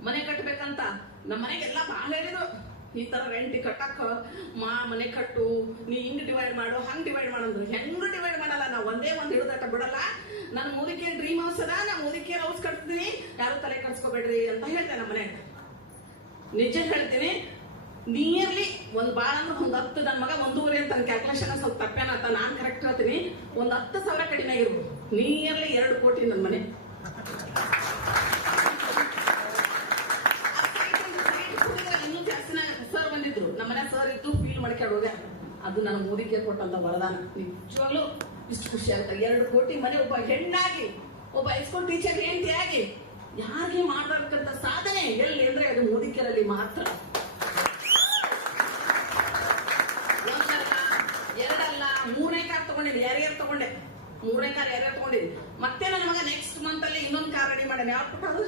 ಮನೆ ಕಟ್ಬೇಕಂತ ನಮ್ಮ ಮನೆಗೆಲ್ಲ ಬಹಳ ಹೇಳಿದ್ರು, ಈ ತರ ರೆಂಟ್ ಕಟ್ಟಕ್ಕ ಮನೆ ಕಟ್ಟು, ನೀ ಹಿಂಗ್ ಡಿವೈಡ್ ಮಾಡು, ಹಂಗ್ ಡಿವೈಡ್ ಮಾಡಂದ್ರು. ಹೆಂಗ್ ಡಿವೈಡ್ ಮಾಡಲ್ಲ, ನಾವು ಒಂದೇ ಒಂದು ಹಿಡಿದಾಟ ಬಿಡಲ್ಲ. ನನ್ನ ಮೋದಿಕೇರ್ ಡ್ರೀಮ್ ಹೌಸ್ ಅದ, ನಾ ಮೋದಿಕೇರ್ ಹೌಸ್ ಕಟ್ತೀನಿ, ಯಾರು ತಲೆ ಕಟ್ಸ್ಕೋಬೇಡ್ರಿ ಅಂತ ಹೇಳ್ದೆ ನಮ್ಮ ಮನೆ. ನಿಜ ಹೇಳ್ತೀನಿ, ನಿಯರ್ಲಿ ಒಂದು ಭಾಳ ಅಂದ್ರೆ ಒಂದು 10 ನನ್ನ ಮಗ 1.5 ಅಂತ ಕ್ಯಾಲ್ಕುಲೇಷನ್ ಸ್ವಲ್ಪ ತಪ್ಪೇನಂತ ನಾನು ಕರೆಕ್ಟ್ ಹೇಳ್ತೀನಿ. ಒಂದು 10,000 ಕಡಿಮೆ ಆಗಿರ್ಬೋದು. ನಿಯರ್ಲಿ 2 ಕೋಟಿ ನನ್ನ ಮನೆ. ಇನ್ನೂ ಜಾಸ್ತಿನ ಸರ್ ಬಂದಿದ್ರು, ನಮ್ಮ ಮನೆ ಸರ್ ಇದ್ದು ಫೀಲ್ ಮಾಡ್ಕೊಂಡೋಗ. ಅದು ನನ್ನ ಮೋದಿಗೆ ಕೊಟ್ಟಂತ ವರದಾನ. ನಿಜವಾಗ್ಲೂ ಇಷ್ಟು ಖುಷಿ ಆಗುತ್ತೆ. 2 ಕೋಟಿ ಮನೆ ಒಬ್ಬ ಹೆಣ್ಣಾಗಿ, ಒಬ್ಬ ಹೈಸ್ಕೂಲ್ ಟೀಚರ್ ಹೆಂಡತಿಯಾಗಿ ಯಾರಿಗೆ ಮಾಡಬೇಕಂತ ಸಾಧನೆ ಎಲ್ಲಿ ಅಂದ್ರೆ ಅದು ಮೋದಿಕೆರಲ್ಲಿ ಮಾತ್ರ. ಒಂದಲ್ಲ, ಎರಡಲ್ಲ, 3ನೇ ಕಾರ್ ತಗೊಂಡಿದ್ದೆ. ಯಾರ್ಯಾರು ತಗೊಂಡೆ? 3ನೇ ಕಾರ್ ಯಾರ್ಯಾರು ತಗೊಂಡಿದ್ದೆ. ಮತ್ತೆ ನನ್ನ ಮಗ ನೆಕ್ಸ್ಟ್ ಮಂತ್ ಅಲ್ಲಿ ಇನ್ನೊಂದು ಕಾರ್ ರೆಡಿ ಮಾಡ್ಯಾನೆ. ಯಾವ್ದು ಕೊಟ್ಟದು?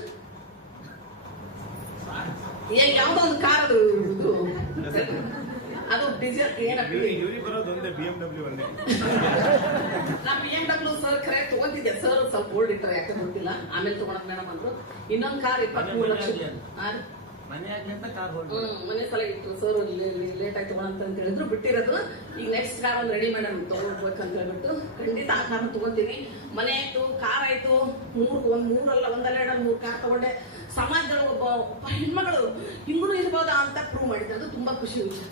ಯಾವ್ದೋ ಒಂದು ಕಾರ್ ಅದು ಡೀಸೆಲ್ ನಾ BMW ಸರ್ ಖರೆ ತಗೊಂಡಿದ್ದೆ. ಸರ್ ಸ್ವಲ್ಪ ಓಲ್ಡ್ ಇಟ್ಟರೆ ಯಾಕೆ ಗೊತ್ತಿಲ್ಲ, ಆಮೇಲೆ ತಗೊಳಕ್ ಮೇಡಮ್ ಅಂದ್ರು. ಇನ್ನೊಂದು ಕಾರ್ 23 ಲಕ್ಷ ಮನೆ ಸಲ ಇತ್ತು. ಸರ್ ಲೇಟ್ ಆಯ್ತು ತಗೊಳಂತ ಹೇಳಿದ್ರು, ಬಿಟ್ಟಿರೋದು. ಈಗ ನೆಕ್ಸ್ಟ್ ಕಾರ್ ಒಂದು ರೆಡಿ ಮಾಡಿ ತಗೊಳ್ಬೇಕಂತ ಹೇಳ್ಬಿಟ್ಟು ಖಂಡಿತ ಆ ಕಾರ್ ತಗೋತೀನಿ. ಮನೆ ಆಯ್ತು, ಕಾರ್ ಆಯ್ತು, 3 ಕಾರ್ ತಗೊಂಡೆ. ಸಮಾಜದಲ್ಲಿ ಒಬ್ಬ ಹೆಣ್ಮಗಳು ಹಿಂಗೂ ಇರ್ಬೋದಾ ಅಂತ ಪ್ರೂವ್ ಮಾಡಿದ್ದೆ. ಅದು ತುಂಬಾ ಖುಷಿ ವಿಷಯ.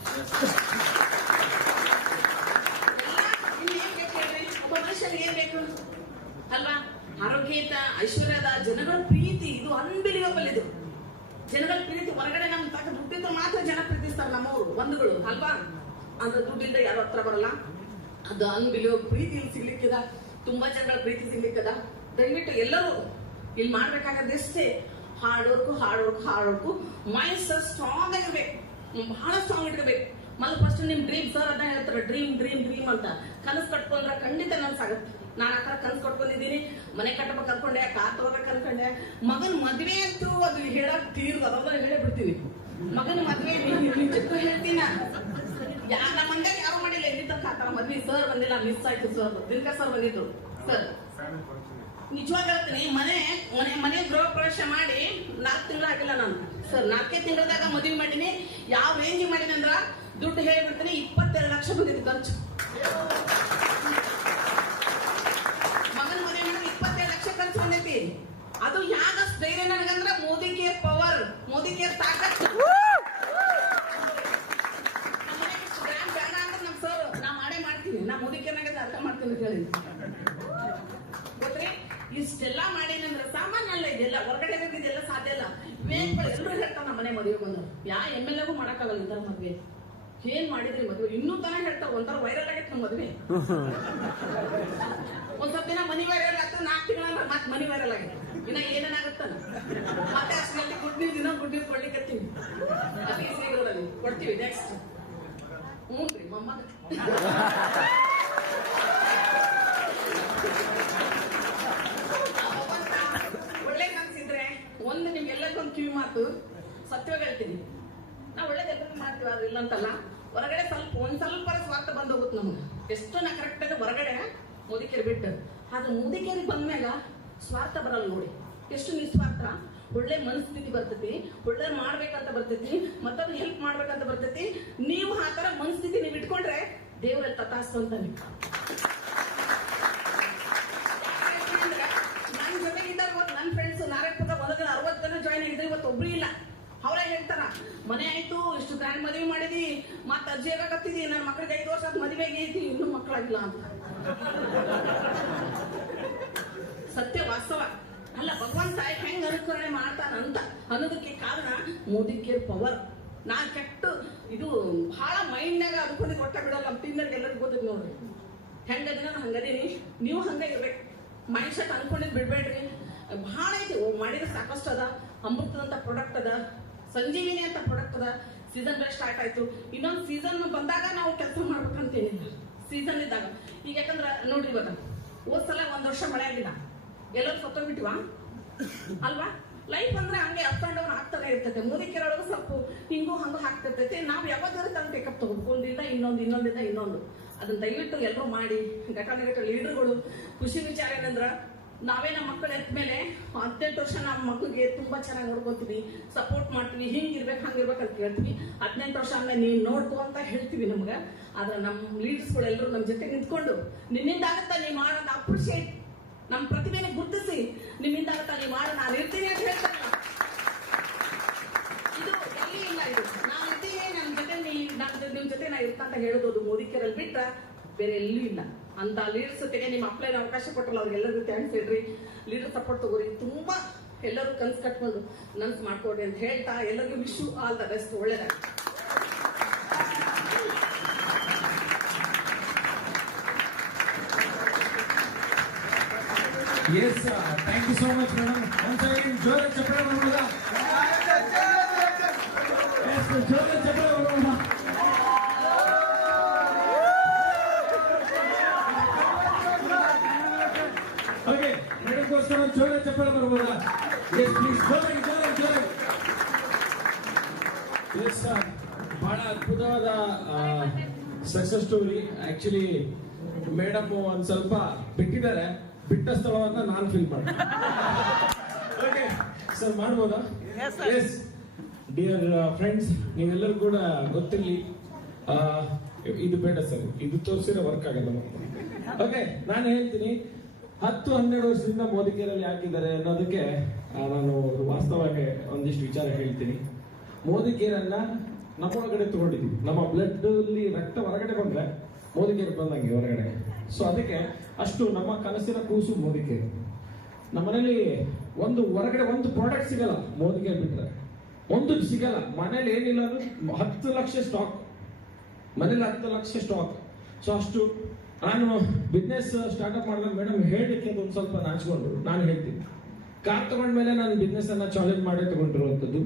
ಒಬ್ಬ ಮನುಷ್ಯನಿಗೆ ಏನ್ ಬೇಕು ಅಲ್ವಾ? ಆರೋಗ್ಯಯುತ, ಐಶ್ವರ್ಯದ, ಜನಗಳ ಪ್ರೀತಿ. ಇದು ಅನ್ಬಿಲಿವಬಲ್. ಇದು ಜನಗಳ ಪ್ರೀತಿ ಹೊರಗಡೆ ನಮ್ ತಕ್ಕ ದುಡ್ಡಿದ್ರೆ ಮಾತ್ರ ಜನ ಪ್ರೀತಿಸ್ತಾರೆ ನಮ್ಮವರು ಬಂಧುಗಳು ಅಲ್ವಾ? ಅಂದ್ರೆ ದುಡ್ಡಿಂದ ಯಾರು ಹತ್ರ ಬರಲ್ಲ. ಅದು ಅನ್ಬಿಲಿವಬಲ್ ಪ್ರೀತಿ ಇಲ್ಲಿ ಸಿಗ್ಲಿಕ್ಕಿದ. ತುಂಬಾ ಜನಗಳ ಪ್ರೀತಿ ಸಿಗ್ಲಿಕ್ಕದ. ದಯವಿಟ್ಟು ಎಲ್ಲರೂ ಇಲ್ಲಿ ಮಾಡ್ಬೇಕಾಗದಷ್ಟೇ ಹಾರ್ಡ್ ವರ್ಕ್. ಮೈಂಡ್ ಸ್ಟ್ರಾಂಗ್ ಆಗಿರ್ಬೇಕು, ಬಹಳ ಸ್ಟ್ರಾಂಗ್ ಇಟ್ಕೋಬೇಕು. ಮೊದಲು ಫಸ್ಟ್ ನಿಮ್ ಡ್ರೀಮ್, ಸರ್ ಅದ ಹೇಳ್ತಾರೆ ಡ್ರೀಮ್ ಅಂತ. ಕನಸು ಕಟ್ಕೊಂಡ್ರೆ ಖಂಡಿತ ನನ್ಸಾಗತ್ತೆ. ನಾನು ಆ ತರ ಕನಸು ಕಟ್ಕೊಂಡಿದ್ದೀನಿ. ಮನೆ ಕಟ್ಟಬೇಕು ಅನ್ಕೊಂಡೆ, ಕಾರ್ ತಗೋಬೇಕು ಅನ್ಕೊಂಡೆ. ಮಗನ ಮದ್ವೆ ಅಂತೂ ಅದು ಹೇಳಕ್ ಅದನ್ನ ಹೇಳೇ ಬಿಡ್ತೀವಿ. ಮಗನ ಮದ್ವೆ ನಿಜಕ್ಕೂ ಹೇಳ್ತೀನ. ನಮ್ಮ ಮಂಡ್ಯಾಗ ಯಾರು ಮಾಡಿಲ್ಲ ಇಲ್ಲಿ ತನಕ ಆತರ ಮದ್ವೆ. ಸರ್ ಬಂದಿಲ್ಲ, ಮಿಸ್ ಆಯ್ತು. ಸರ್ ದಿನಕರ್ ಸರ್ ಬಂದಿದ್ರು. ಸರ್ ನಿಜವಾಗ ಹೇಳ್ತೀನಿ, ಮನೆ ಗೃಹ ಪ್ರವೇಶ ಮಾಡಿ 4 ತಿಂಗಳು ಆಗಿಲ್ಲ ನಾನು. ಸರ್ 4ನೇ ತಿಂಗಳದಾಗ ಮದುವೆ ಮಾಡೀನಿ. ಯಾವ ರೇಂಜ್ ಮಾಡೀನಿ ಅಂದ್ರ ದುಡ್ಡು ಹೇಳ್ಬಿಡ್ತೀನಿ, 22 ಲಕ್ಷ ಬಂದಿತ್ತು ಖರ್ಚು. ಮಗನ ಮದುವೆ ಮಾಡಿ 22 ಲಕ್ಷ ಖರ್ಚು ಬಂದೈತಿ. ಅದು ಯಾಗ ಧೈರ್ಯ ನನಗಂದ್ರ Modi care power, Modi care ತಾಕತ್. ಬೇಡ ಅಂದ್ರೆ ನಮ್ ಸರ್ ನಾ ಮಾಡ್ತೀನಿ, ನಾ ಮೋದಿ ಕೇರ್ನಾಗ ಅರ್ಥ ಮಾಡ್ತೀನಿ ಅಂತ ಹೇಳಿ ಗೊತ್ತ್ರಿ. ಇಷ್ಟೆಲ್ಲ ಮಾಡೇನಂದ್ರೆ ಸಾಮಾನ್ಯ ಅಲ್ಲ. ಇದೆಲ್ಲ ಹೊರಗಡೆ ಇದೆಲ್ಲ ಸಾಧ್ಯ ಇಲ್ಲ. ಎಲ್ಲರೂ ಹೇಳ್ತಾರ ನಮ್ಮ ಮನೆ ಮದುವೆ ಬಂದ್ರು. MLA ಮಾಡಕ್ಕಾಗಲ್ಲ ಇಂತರ ಮದ್ವೆ. ಏನ್ ಮಾಡಿದ್ರಿ ಮದ್ವೆ? ಇನ್ನೂ ತನ ಹೇಳ್ತಾರ. ಒಂಥರ ವೈರಲ್ ಆಗೈತೆ ನಮ್ಮ ಮದ್ವೆ. ಒಂದ್ ಸ್ವಲ್ಪ ದಿನ ಮನಿ ವೈರಲ್ ಆಗ್ತದೆ, 4 ತಿಂಗಳ ಮತ್ತೆ ಮನಿ ವೈರಲ್ ಆಗೈತೆ. ಇನ್ನ ಏನೇನಾಗುತ್ತಾನ ಮತ್ತೆ ಅಷ್ಟರಲ್ಲಿ ಗುಡ್ ನ್ಯೂಸ್ ಕೊಡ್ಲಿಕ್ಕತ್ತೀವಿ. ಅತಿ ಕೊಡ್ತೀವಿ. ನೆಕ್ಸ್ಟ್ ಹ್ಞೂನ್ರಿ ಮೊಮ್ಮಗ ಒಂದು ನಿಮ್ಗೆಲ್ಲರಿಗೊಂದು ಕಿವಿ ಮಾತು ಸತ್ಯವಾಗಿ ಹೇಳ್ತೀನಿ. ನಾವು ಒಳ್ಳೇದೆಲ್ಲರೂ ಮಾಡ್ತೀವಿ, ಆದ್ರೆ ಇಲ್ಲ ಅಂತಲ್ಲ. ಹೊರಗಡೆ ಒಂದ್ ಸ್ವಲ್ಪ ಸ್ವಾರ್ಥ ಬಂದ್ ಹೋಗುತ್ತೆ ನಮ್ಗೆ. ಎಷ್ಟು ನಾ ಕರೆಕ್ಟ್ ಆಗಿ ಹೊರಗಡೆ ಮೋದಿಕೇರಿ ಬಿಟ್ಟು, ಆದ್ರೆ ಮೋದಿಕೇರಿ ಬಂದ್ಮ್ಯಾಗ ಸ್ವಾರ್ಥ ಬರಲ್ಲ ನೋಡಿ. ಎಷ್ಟು ನಿಸ್ವಾರ್ಥ. ಒಳ್ಳೆ ಮನಸ್ಥಿತಿ ಬರ್ತೈತಿ, ಒಳ್ಳೆ ಮಾಡ್ಬೇಕಂತ ಬರ್ತೈತಿ, ಮತ್ತೊಂದು ಹೆಲ್ಪ್ ಮಾಡ್ಬೇಕಂತ ಬರ್ತೈತಿ. ನೀವು ಆ ತರ ಮನಸ್ಥಿತಿ ನೀವು ಇಟ್ಕೊಂಡ್ರೆ ದೇವರಲ್ಲಿ ತಥಾಸ್ತು ಅಂತ. ನನ್ನ ಜೊತೆಗಿದ್ದಾಗ ನನ್ನ ಫ್ರೆಂಡ್ಸ್ ನಾರಾಯಣಪುರ 60 ಜನ ಜಾಯ್ನ್ ಆಗಿದ್ರೆ ಇವತ್ತು ಒಬ್ರು ಇಲ್ಲ. ಅವರೇ ಹೇಳ್ತಾರ, ಮನೆ ಆಯ್ತು, ಇಷ್ಟು ಗ್ರ್ಯಾಂಡ್ ಮದುವೆ ಮಾಡಿದಿ, ಮತ್ತ ಅಜ್ಜಿ ಆಗತ್ತಿದಿ, ನನ್ನ ಮಕ್ಕಳಿಗೆ 5 ವರ್ಷ ಮದುವೆ ಆಗೈತಿ, ಇನ್ನೂ ಮಕ್ಕಳಾಗಿಲ್ಲ ಅಂತ. ಸತ್ಯ ವಾಸ್ತವ ಅಲ್ಲ. ಭಗವಂತ ಹೆಂಗ್ ಅನುಕರಣೆ ಮಾಡ್ತಾನಂತ ಅನ್ನೋದಕ್ಕೆ ಕಾರಣ ಮೋದಿ ಕೇರ್ ಪವರ್. ನಾ ಕೆಟ್ಟು ಇದು ಬಹಳ ಮೈಂಡ್ನಾಗ ಅನ್ಕೊಂಡಿದ್ ಒಟ್ಟ ಬಿಡಲ್ಲ. ನಮ್ಮ ಟೀಮ್ನಾಗ ಎಲ್ಲರಿಗೂ ಗೊತ್ತೈತಿ ನೋಡ್ರಿ. ಹೆಂಗದಿನ ನಾನು ಹಂಗದೀನಿ, ನೀವು ಹಂಗ ಇರ್ಬೇಕು. ಮೈಂಡ್ ಸೆಟ್ ಅನ್ಕೊಂಡಿದ್ ಬಿಡ್ಬೇಡ್ರಿ. ಬಹಳ ಐತಿ ಮಾಡಿದ್ರೆ ಸಾಕಷ್ಟು ಅದ. ಅಮೃತದಂತ ಪ್ರಾಡಕ್ಟ್ ಅದ, ಸಂಜೀವಿನಿ ಅಂತ ಪ್ರಾಡಕ್ಟ್ ಅದ. ಸೀಸನ್ ಬೇರೆ ಸ್ಟಾರ್ಟ್ ಆಯ್ತು. ಇನ್ನೊಂದು ಸೀಸನ್ ಬಂದಾಗ ನಾವು ಕೆಲಸ ಮಾಡ್ಬೇಕಂತೇನಿಲ್ಲ. ಸೀಸನ್ ಇದ್ದಾಗ ಈಗ ಯಾಕಂದ್ರ ನೋಡ್ರಿ, ಇವಾಗ ಹೋದ್ಸಲ 1 ವರ್ಷ ಮಳೆ ಆಗಿಲ್ಲ, ಎಲ್ಲರೂ ಸತ್ತೋಗ್ಬಿಟ್ಟಿವ ಅಲ್ವಾ? ಲೈಫ್ ಅಂದ್ರೆ ಹಂಗೆ ಅಪ್ ಅಂಡ್ ಡೌನ್ ಆಗ್ತಾನೆ ಇರ್ತೈತೆ. ಮುದುಕಿರೊಳಗೂ ಸ್ವಲ್ಪ ಹಿಂಗೂ ಹಂಗೂ ಹಾಕ್ತಿರ್ತೈತೆ. ನಾವು ಯಾವ್ದಾದ್ರು ತಂದು ಟೇಕಪ್ ತಗೋಬೇಕು, ಒಂದಿಂದ ಇನ್ನೊಂದು. ಅದನ್ನ ದಯವಿಟ್ಟು ಎಲ್ಲರೂ ಮಾಡಿ. ಘಟನೆಘಟ ಲೀಡರ್ಗಳು ಖುಷಿ ವಿಚಾರ ಏನಂದ್ರ, ನಾವೇ ನಮ್ಮ ಮಕ್ಕಳ ಎತ್ತ ಮೇಲೆ 18 ವರ್ಷ ನಮ್ಮ ಮಕ್ಕಳಿಗೆ ತುಂಬಾ ಚೆನ್ನಾಗಿ ನೋಡ್ಕೊತೀವಿ, ಸಪೋರ್ಟ್ ಮಾಡ್ತೀವಿ, ಹಿಂಗಿರ್ಬೇಕು ಹಂಗಿರ್ಬೇಕು ಅಂತ ಹೇಳ್ತೀವಿ. 18 ವರ್ಷ ಆದ್ಮೇಲೆ ನೀನ್ ನೋಡ್ಕೋ ಅಂತ ಹೇಳ್ತೀವಿ ನಮ್ಗ. ಆದ್ರೆ ನಮ್ಮ ಲೀಡರ್ಸ್ಗಳು ಎಲ್ಲರೂ ನಮ್ಮ ಜೊತೆ ನಿಂತ್ಕೊಂಡು ನಿನ್ನಿಂದ ಆಗತ್ತಾ ನೀ ಮಾಡೋಣ, ಅಪ್ರಿಶಿಯೇಟ್ ನಮ್ಮ ಪ್ರತಿಭೆನ ಗುರುತಿಸಿ ನಿಮ್ಮಿಂದ ಆಗತ್ತಾ ನೀ ಮಾಡೋಣ, ನಾನು ಇರ್ತೀನಿ ಅಂತ ಹೇಳ್ತಾರೆ. ಇದು ಎಲ್ಲಿ ಇಲ್ಲ. ಇದು ನಾನು ಇರ್ತೀನಿ, ನನ್ನ ಇರ್ತಾ ಅಂತ ಹೇಳೋದು ಅದು ಮೋದಿ ಕೇರಲ್ಲಿ ಬಿಟ್ರೆ ಬೇರೆ ಎಲ್ಲೂ ಇಲ್ಲ. ಅಂತ ಲೀಡರ್ಸ್ ಜೊತೆಗೆ ನಿಮ್ಮ ಅಪ್ಲೈನ ಅವಕಾಶ ಕೊಟ್ಟರಲ್ಲ ಅವ್ರಿಗೆಲ್ಲರಿಗೂ ಥ್ಯಾಂಕ್ಸ್ ಹೇಳ್ರಿ. ಲೀಡರ್ ಸಪೋರ್ಟ್ ತಗೋರಿ. ತುಂಬಾ ಎಲ್ಲರೂ ಕನ್ಸು ಕಟ್ಕೊಂಡು ನನ್ಸ್ ಮಾಡ್ಕೊಡ್ರಿ ಅಂತ ಹೇಳ್ತಾ ಎಲ್ಲರಿಗೂ wish you all the best. ಒಳ್ಳೆಯದಾಗಿ. Yes, thank you so much, madam. Once again, jore chappala barboda. Yes, jore chappala barboda. Okay, madam goskara jore chappala barboda. Yes, please, jore. Yes, ಬಹಳ ಅದ್ಭುತವಾದ ಸಕ್ಸಸ್ ಸ್ಟೋರಿ. ಆಕ್ಚುಲಿ ಮೇಡಮ್ ಒಂದ್ ಸ್ವಲ್ಪ ಬಿಟ್ಟಿದ್ದಾರೆ, ಬಿಟ್ಟ ಸ್ಥಳವನ್ನ ನಾನು ಫೀಲ್ ಮಾಡಿ. ಓಕೆ ಸರ್, ಮಾಡ್ಬೋದಾ? ಎಸ್ ಡಿಯರ್ ಫ್ರೆಂಡ್ಸ್, ನೀವೆಲ್ಲರೂ ಕೂಡ ಗೊತ್ತಿರಲಿ, ಇದು ಬೇಡ ಸರ್, ಇದು ತೋರಿಸಿರೋ ವರ್ಕ್ ಆಗಲ್ಲ. ಓಕೆ, ನಾನು ಹೇಳ್ತೀನಿ 10-12 ವರ್ಷದಿಂದ ಮೋದಿ ಕೇರಲ್ಲಿ ಹಾಕಿದ್ದಾರೆ ಅನ್ನೋದಕ್ಕೆ ನಾನು ವಾಸ್ತವವಾಗಿ ಒಂದಿಷ್ಟು ವಿಚಾರ ಹೇಳ್ತೀನಿ. ಮೋದಿ ಕೇರನ್ನ ನಮ್ಮೊಳಗಡೆ ತಗೊಂಡಿದ್ವಿ. ನಮ್ಮ ಬ್ಲಡ್ ಅಲ್ಲಿ ರಕ್ತ ಹೊರಗಡೆ ಬಂದ್ರೆ ಮೋದಿ ಕೇರ್ ಬಂದಂಗೆ ಹೊರಗಡೆ. ಸೊ ಅದಕ್ಕೆ ಅಷ್ಟು ನಮ್ಮ ಕನಸಿನ ಕೂಸು ಮೋದಿ ಕೇರ್. ನಮ್ಮನೇಲಿ ಒಂದು ಹೊರಗಡೆ ಒಂದು ಪ್ರಾಡಕ್ಟ್ ಸಿಗಲ್ಲ ಮೋದಿ ಕೇರ್ ಬಿಟ್ರೆ, ಒಂದು ಸಿಗಲ್ಲ. ಮನೇಲಿ ಏನಿಲ್ಲ ಅಂದ್ರೆ 10 ಲಕ್ಷ ಸ್ಟಾಕ್, ಮನೇಲಿ 10 ಲಕ್ಷ ಸ್ಟಾಕ್. ಸೊ ಅಷ್ಟು ನಾನು ಬಿಸ್ನೆಸ್ ಸ್ಟಾರ್ಟ್ಅಪ್ ಮಾಡಿದಾಗ ಮೇಡಮ್ ಹೇಳಲಿಕ್ಕೆ ಒಂದು ಸ್ವಲ್ಪ ನಾಚಿಕೊಂಡ್ರು. ನಾನು ಹೇಳ್ತೀನಿ, ಕಾರ್ ತಗೊಂಡ್ಮೇಲೆ ನಾನು ಬಿಸ್ನೆಸ್ ಅನ್ನ ಚಾಲೆಂಜ್ ಮಾಡೇ ತಗೊಂಡಿರುವಂತದ್ದು.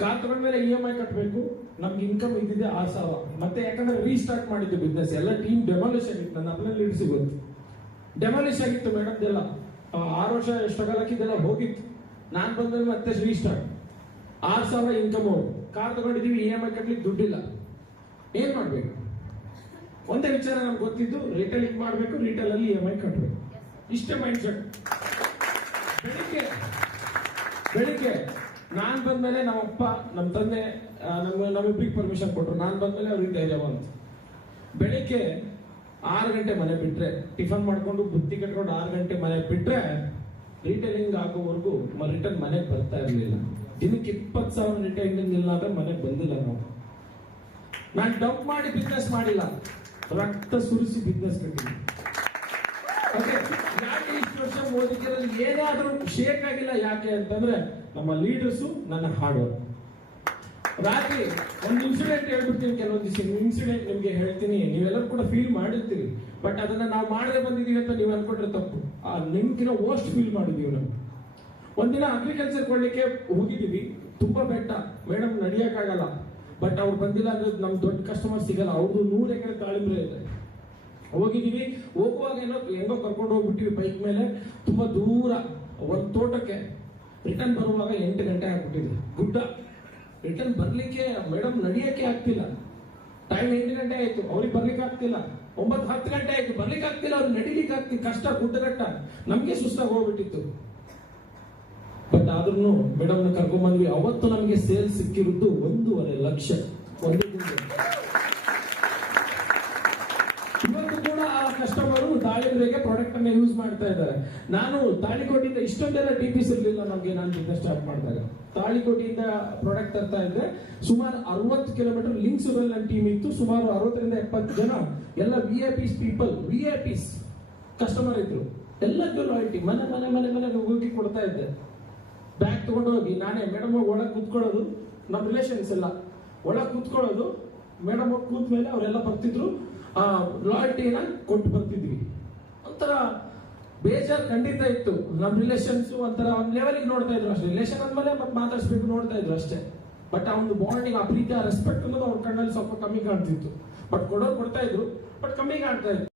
ಕಾರ್ ತಗೊಂಡ್ಮೇಲೆ EMI ಕಟ್ಟಬೇಕು, ನಮ್ಗೆ ಇನ್ಕಮ್ ಇದ್ದಿದೆ 6,000. ಮತ್ತೆ ಯಾಕಂದ್ರೆ ರೀಸ್ಟಾರ್ಟ್ ಮಾಡಿದ್ದು ಬಿಸ್ನೆಸ್, ಎಲ್ಲ ಟೀಮ್ ಡೆಮಾಲಿಷ್ ಆಗಿತ್ತು. ನನ್ನ ಅಪ್ಲಲ್ಲಿ ಲೀಡ್ ಸಿಗುತ್ತೆ, ಡೆಮಾಲಿಷ್ ಆಗಿತ್ತು ಮೇಡಮ್. ಎಲ್ಲ 6 ವರ್ಷ ಸ್ಟ್ರಗಲ್ ಹಾಕಿದ್ದೆಲ್ಲ ಹೋಗಿತ್ತು. ನಾನು ಬಂದ್ರೆ ಮತ್ತೆ ರೀಸ್ಟಾರ್ಟ್, 6,000 ಇನ್ಕಮ್ ಹೋಗಿ ಕಾರ್ ತಗೊಂಡಿದೀವಿ, EMI ಕಟ್ಲಿಕ್ಕೆ ದುಡ್ಡಿಲ್ಲ. ಏನ್ ಮಾಡ್ಬೇಕು? ಒಂದೇ ವಿಚಾರ ನಮ್ಗೆ ಗೊತ್ತಿದ್ದು, ರಿಟೇಲಿಂಗ್ ಮಾಡ್ಬೇಕು, ರಿಟೇಲ್ ಅಲ್ಲಿ EMI ಕಟ್ಟಬೇಕು. ಇಷ್ಟೇ ಮೈಂಡ್ ಸೆಟ್. ಬೆಳಿಗ್ಗೆ ನಾನ್ ಬಂದ್ಮೇಲೆ ನಮ್ಮಪ್ಪ ನಮ್ಮ ತಂದೆ ನಮಗೆ ಪರ್ಮಿಷನ್ ಕೊಟ್ರು. ನಾನ್ ಬಂದ್ಮೇಲೆ ಅವ್ರಿಗೆ ಧೈರ್ಯ ಬಂತು. ಬೆಳಿಗ್ಗೆ 6 ಗಂಟೆ ಮನೆ ಬಿಟ್ರೆ, ಟಿಫನ್ ಮಾಡ್ಕೊಂಡು ಬುತ್ತಿ ಕಟ್ಕೊಂಡು 6 ಗಂಟೆ ಮನೆ ಬಿಟ್ರೆ ರಿಟೇಲಿಂಗ್ ಆಗೋವರೆಗೂ ರಿಟರ್ನ್ ಮನೆಗೆ ಬರ್ತಾ ಇರ್ಲಿಲ್ಲ. ದಿನಕ್ಕೆ 20,000 ರಿಟೇಲಿಂಗ್ ಇಲ್ಲ ಅಂದ್ರೆ ಮನೆಗೆ ಬಂದಿಲ್ಲ ನಾವು. ನಾನು ಡಂಪ್ ಮಾಡಿ ಬಿಸ್ನೆಸ್ ಮಾಡಿಲ್ಲ, ರಕ್ತ ಸುರಿಸಿ ಬಿಸ್ನೆಸ್ ಕಟ್ಟಿದ್ದೀನಿ. ಯಾಕೆ ಇಷ್ಟು ವರ್ಷ ಮೋದಿ ಕೇರಲ್ಲಿ ಏನಾದ್ರೂ ಶೇಕ್ ಆಗಿಲ್ಲ? ಯಾಕೆ ಅಂತಂದ್ರೆ ನಮ್ಮ ಲೀಡರ್ಸು, ನನ್ನ ಹಾರ್ಡ್ ವರ್ಕ್. ರಾತ್ರಿ ಒಂದು ಇನ್ಸಿಡೆಂಟ್ ಹೇಳ್ಬಿಡ್ತೀನಿ, ಕೆಲವೊಂದು ಇನ್ಸಿಡೆಂಟ್ ನಿಮ್ಗೆ ಹೇಳ್ತೀನಿ, ನೀವೆಲ್ಲರೂ ಕೂಡ ಫೀಲ್ ಮಾಡಿರ್ತೀರಿ. ಬಟ್ ಅದನ್ನ ನಾವು ಮಾಡದೆ ಬಂದಿದೀವಿ ಅಂತ ನೀವು ಅನ್ಕೊಂಡ್ರೆ ತಪ್ಪು. ನಿಮ್ಗಿನ ವರ್ಸ್ಟ್ ಫೀಲ್ ಮಾಡಿದೀವಿ ನಾವು. ಒಂದಿನ ಅಗ್ರಿಕಲ್ಚರ್ ಕೊಡ್ಲಿಕ್ಕೆ ಹೋಗಿದೀವಿ, ತುಂಬಾ ಬೆಟ್ಟ, ಮೇಡಮ್ ನಡಿಯಕ್ಕಾಗಲ್ಲ. ಬಟ್ ಅವ್ರು ಬಂದಿಲ್ಲ ಅಂದ್ರೆ ನಮ್ ದೊಡ್ಡ ಕಸ್ಟಮರ್ ಸಿಗಲ್ಲ. ಅವ್ರದ್ದು 100 ಎಕರೆ ದಾಳಿಂಬ್ರೆ ಇದೆ. ಹೋಗಿದೀವಿ, ಹೋಗುವಾಗ ಹೆಂಗೋ ಕರ್ಕೊಂಡು ಹೋಗ್ಬಿಟ್ಟಿವಿ ಬೈಕ್ ಮೇಲೆ, ತುಂಬಾ ದೂರ ಒಂದು ತೋಟಕ್ಕೆ. ರಿಟರ್ನ್ ಬರುವಾಗ 8 ಗಂಟೆ ಆಗ್ಬಿಟ್ಟಿದೆ, ಗುಡ್ಡ. ರಿಟರ್ನ್ ಬರ್ಲಿಕ್ಕೆ ಮೇಡಮ್ ನಡಿಯಕ್ಕೆ ಆಗ್ತಿಲ್ಲ. ಟೈಮ್ 8 ಗಂಟೆ ಆಯ್ತು, ಅವ್ರಿಗೆ ಬರ್ಲಿಕ್ಕೆ ಆಗ್ತಿಲ್ಲ. 9-10 ಗಂಟೆ ಆಯ್ತು, ಬರ್ಲಿಕ್ಕೆ ಆಗ್ತಿಲ್ಲ. ಅವ್ರು ನಡಿಲಿಕ್ಕೆ ಆಗ್ತಿ ಕಷ್ಟ, ಗುಡ್ಡಗಟ್ಟ. ನಮ್ಗೆ ಸುಸ್ತಾಗಿ ಹೋಗ್ಬಿಟ್ಟಿತ್ತು. ಬಟ್ ಆದ್ರೂ ಮೇಡಮ್ ಕರ್ಕೊಂಡ್ ಬಂದ್ವಿ. ಅವತ್ತು ನಮ್ಗೆ ಸೇಲ್ ಸಿಕ್ಕಿರುವುದು 1.5 ಲಕ್ಷ ಒಂದೇ ದಿನ. ಇವತ್ತು ಕೂಡ ಆ ಕಸ್ಟಮರು ದಾಳಿಂಬ್ರೆಗೆ ಪ್ರಾಡಕ್ಟ್ ಅನ್ನ ಯೂಸ್ ಮಾಡ್ತಾ ಇದ್ದಾರೆ. ನಾನು ತಾಳಿಕೋಟಿಯಿಂದ ಇಷ್ಟೊಂದೆಲ್ಲ TPS ಇರಲಿಲ್ಲ ನಮ್ಗೆ. ನಾನು ಬಿಸ್ನೆಸ್ ಸ್ಟಾರ್ಟ್ ಮಾಡಿದಾಗ ತಾಳಿಕೋಟಿಯಿಂದ ಪ್ರಾಡಕ್ಟ್ ತರ್ತಾ ಇದ್ರೆ ಸುಮಾರು 60 ಕಿಲೋಮೀಟರ್ ಲಿಂಕ್ಸ್ ನನ್ನ ಟೀಮ್ ಇತ್ತು. ಸುಮಾರು 60-70 ಜನ ಎಲ್ಲ VIPs ಕಸ್ಟಮರ್ ಇದ್ರು. ಎಲ್ಲರಿಗೂ ಲಾಯಲ್ಟಿ. ಮನೆ ಹೋಗಿ ಕೊಡ್ತಾ ಇದ್ದೆ. ಬ್ಯಾಗ್ ತಗೊಂಡು ಹೋಗಿ ನಾನೇ, ಮೇಡಮ್ ಒಳಗೆ ಕೂತ್ಕೊಳ್ಳೋದು, ನಮ್ಮ ರಿಲೇಷನ್ಸ್ ಎಲ್ಲ ಒಳಗೆ ಕೂತ್ಕೊಳ್ಳೋದು. ಮೇಡಮ್ ಹೋಗಿ ಕೂತ್ ಮೇಲೆ ಅವರೆಲ್ಲ ಬರ್ತಿದ್ರು, ಲಾಯಲ್ಟಿನ ಕೊಟ್ಟು ಬರ್ತಿದ್ವಿ. ಒಂಥರ ಬೇಜಾರ್ ಖಂಡಿತ ಇತ್ತು. ನಮ್ಮ ರಿಲೇಷನ್ಸ್ ಒಂಥರ ಒಂದ್ ಲೆವೆಲ್ಗೆ ನೋಡ್ತಾ ಇದ್ರು ಅಷ್ಟೇ. ರಿಲೇಷನ್ ಅಂದ್ಮೇಲೆ ಮತ್ತೆ ಮಾತಾಡ್ಸ್ಬೇಕು ನೋಡ್ತಾ ಇದ್ರು ಅಷ್ಟೇ. ಬಟ್ ಆ ಒಂದು ಬಾಂಡಿಂಗ್, ಆ ಪ್ರೀತಿ, ಆ ರೆಸ್ಪೆಕ್ಟ್ ಅನ್ನೋದು ಅವ್ರ ಕಣ್ಣಲ್ಲಿ ಸ್ವಲ್ಪ ಕಮ್ಮಿ ಕಾಣ್ತಿತ್ತು. ಬಟ್ ಕೊಡೋರು ಕೊಡ್ತಾ ಇದ್ರು, ಬಟ್ ಕಮ್ಮಿ ಕಾಣ್ತಾ ಇತ್ತು.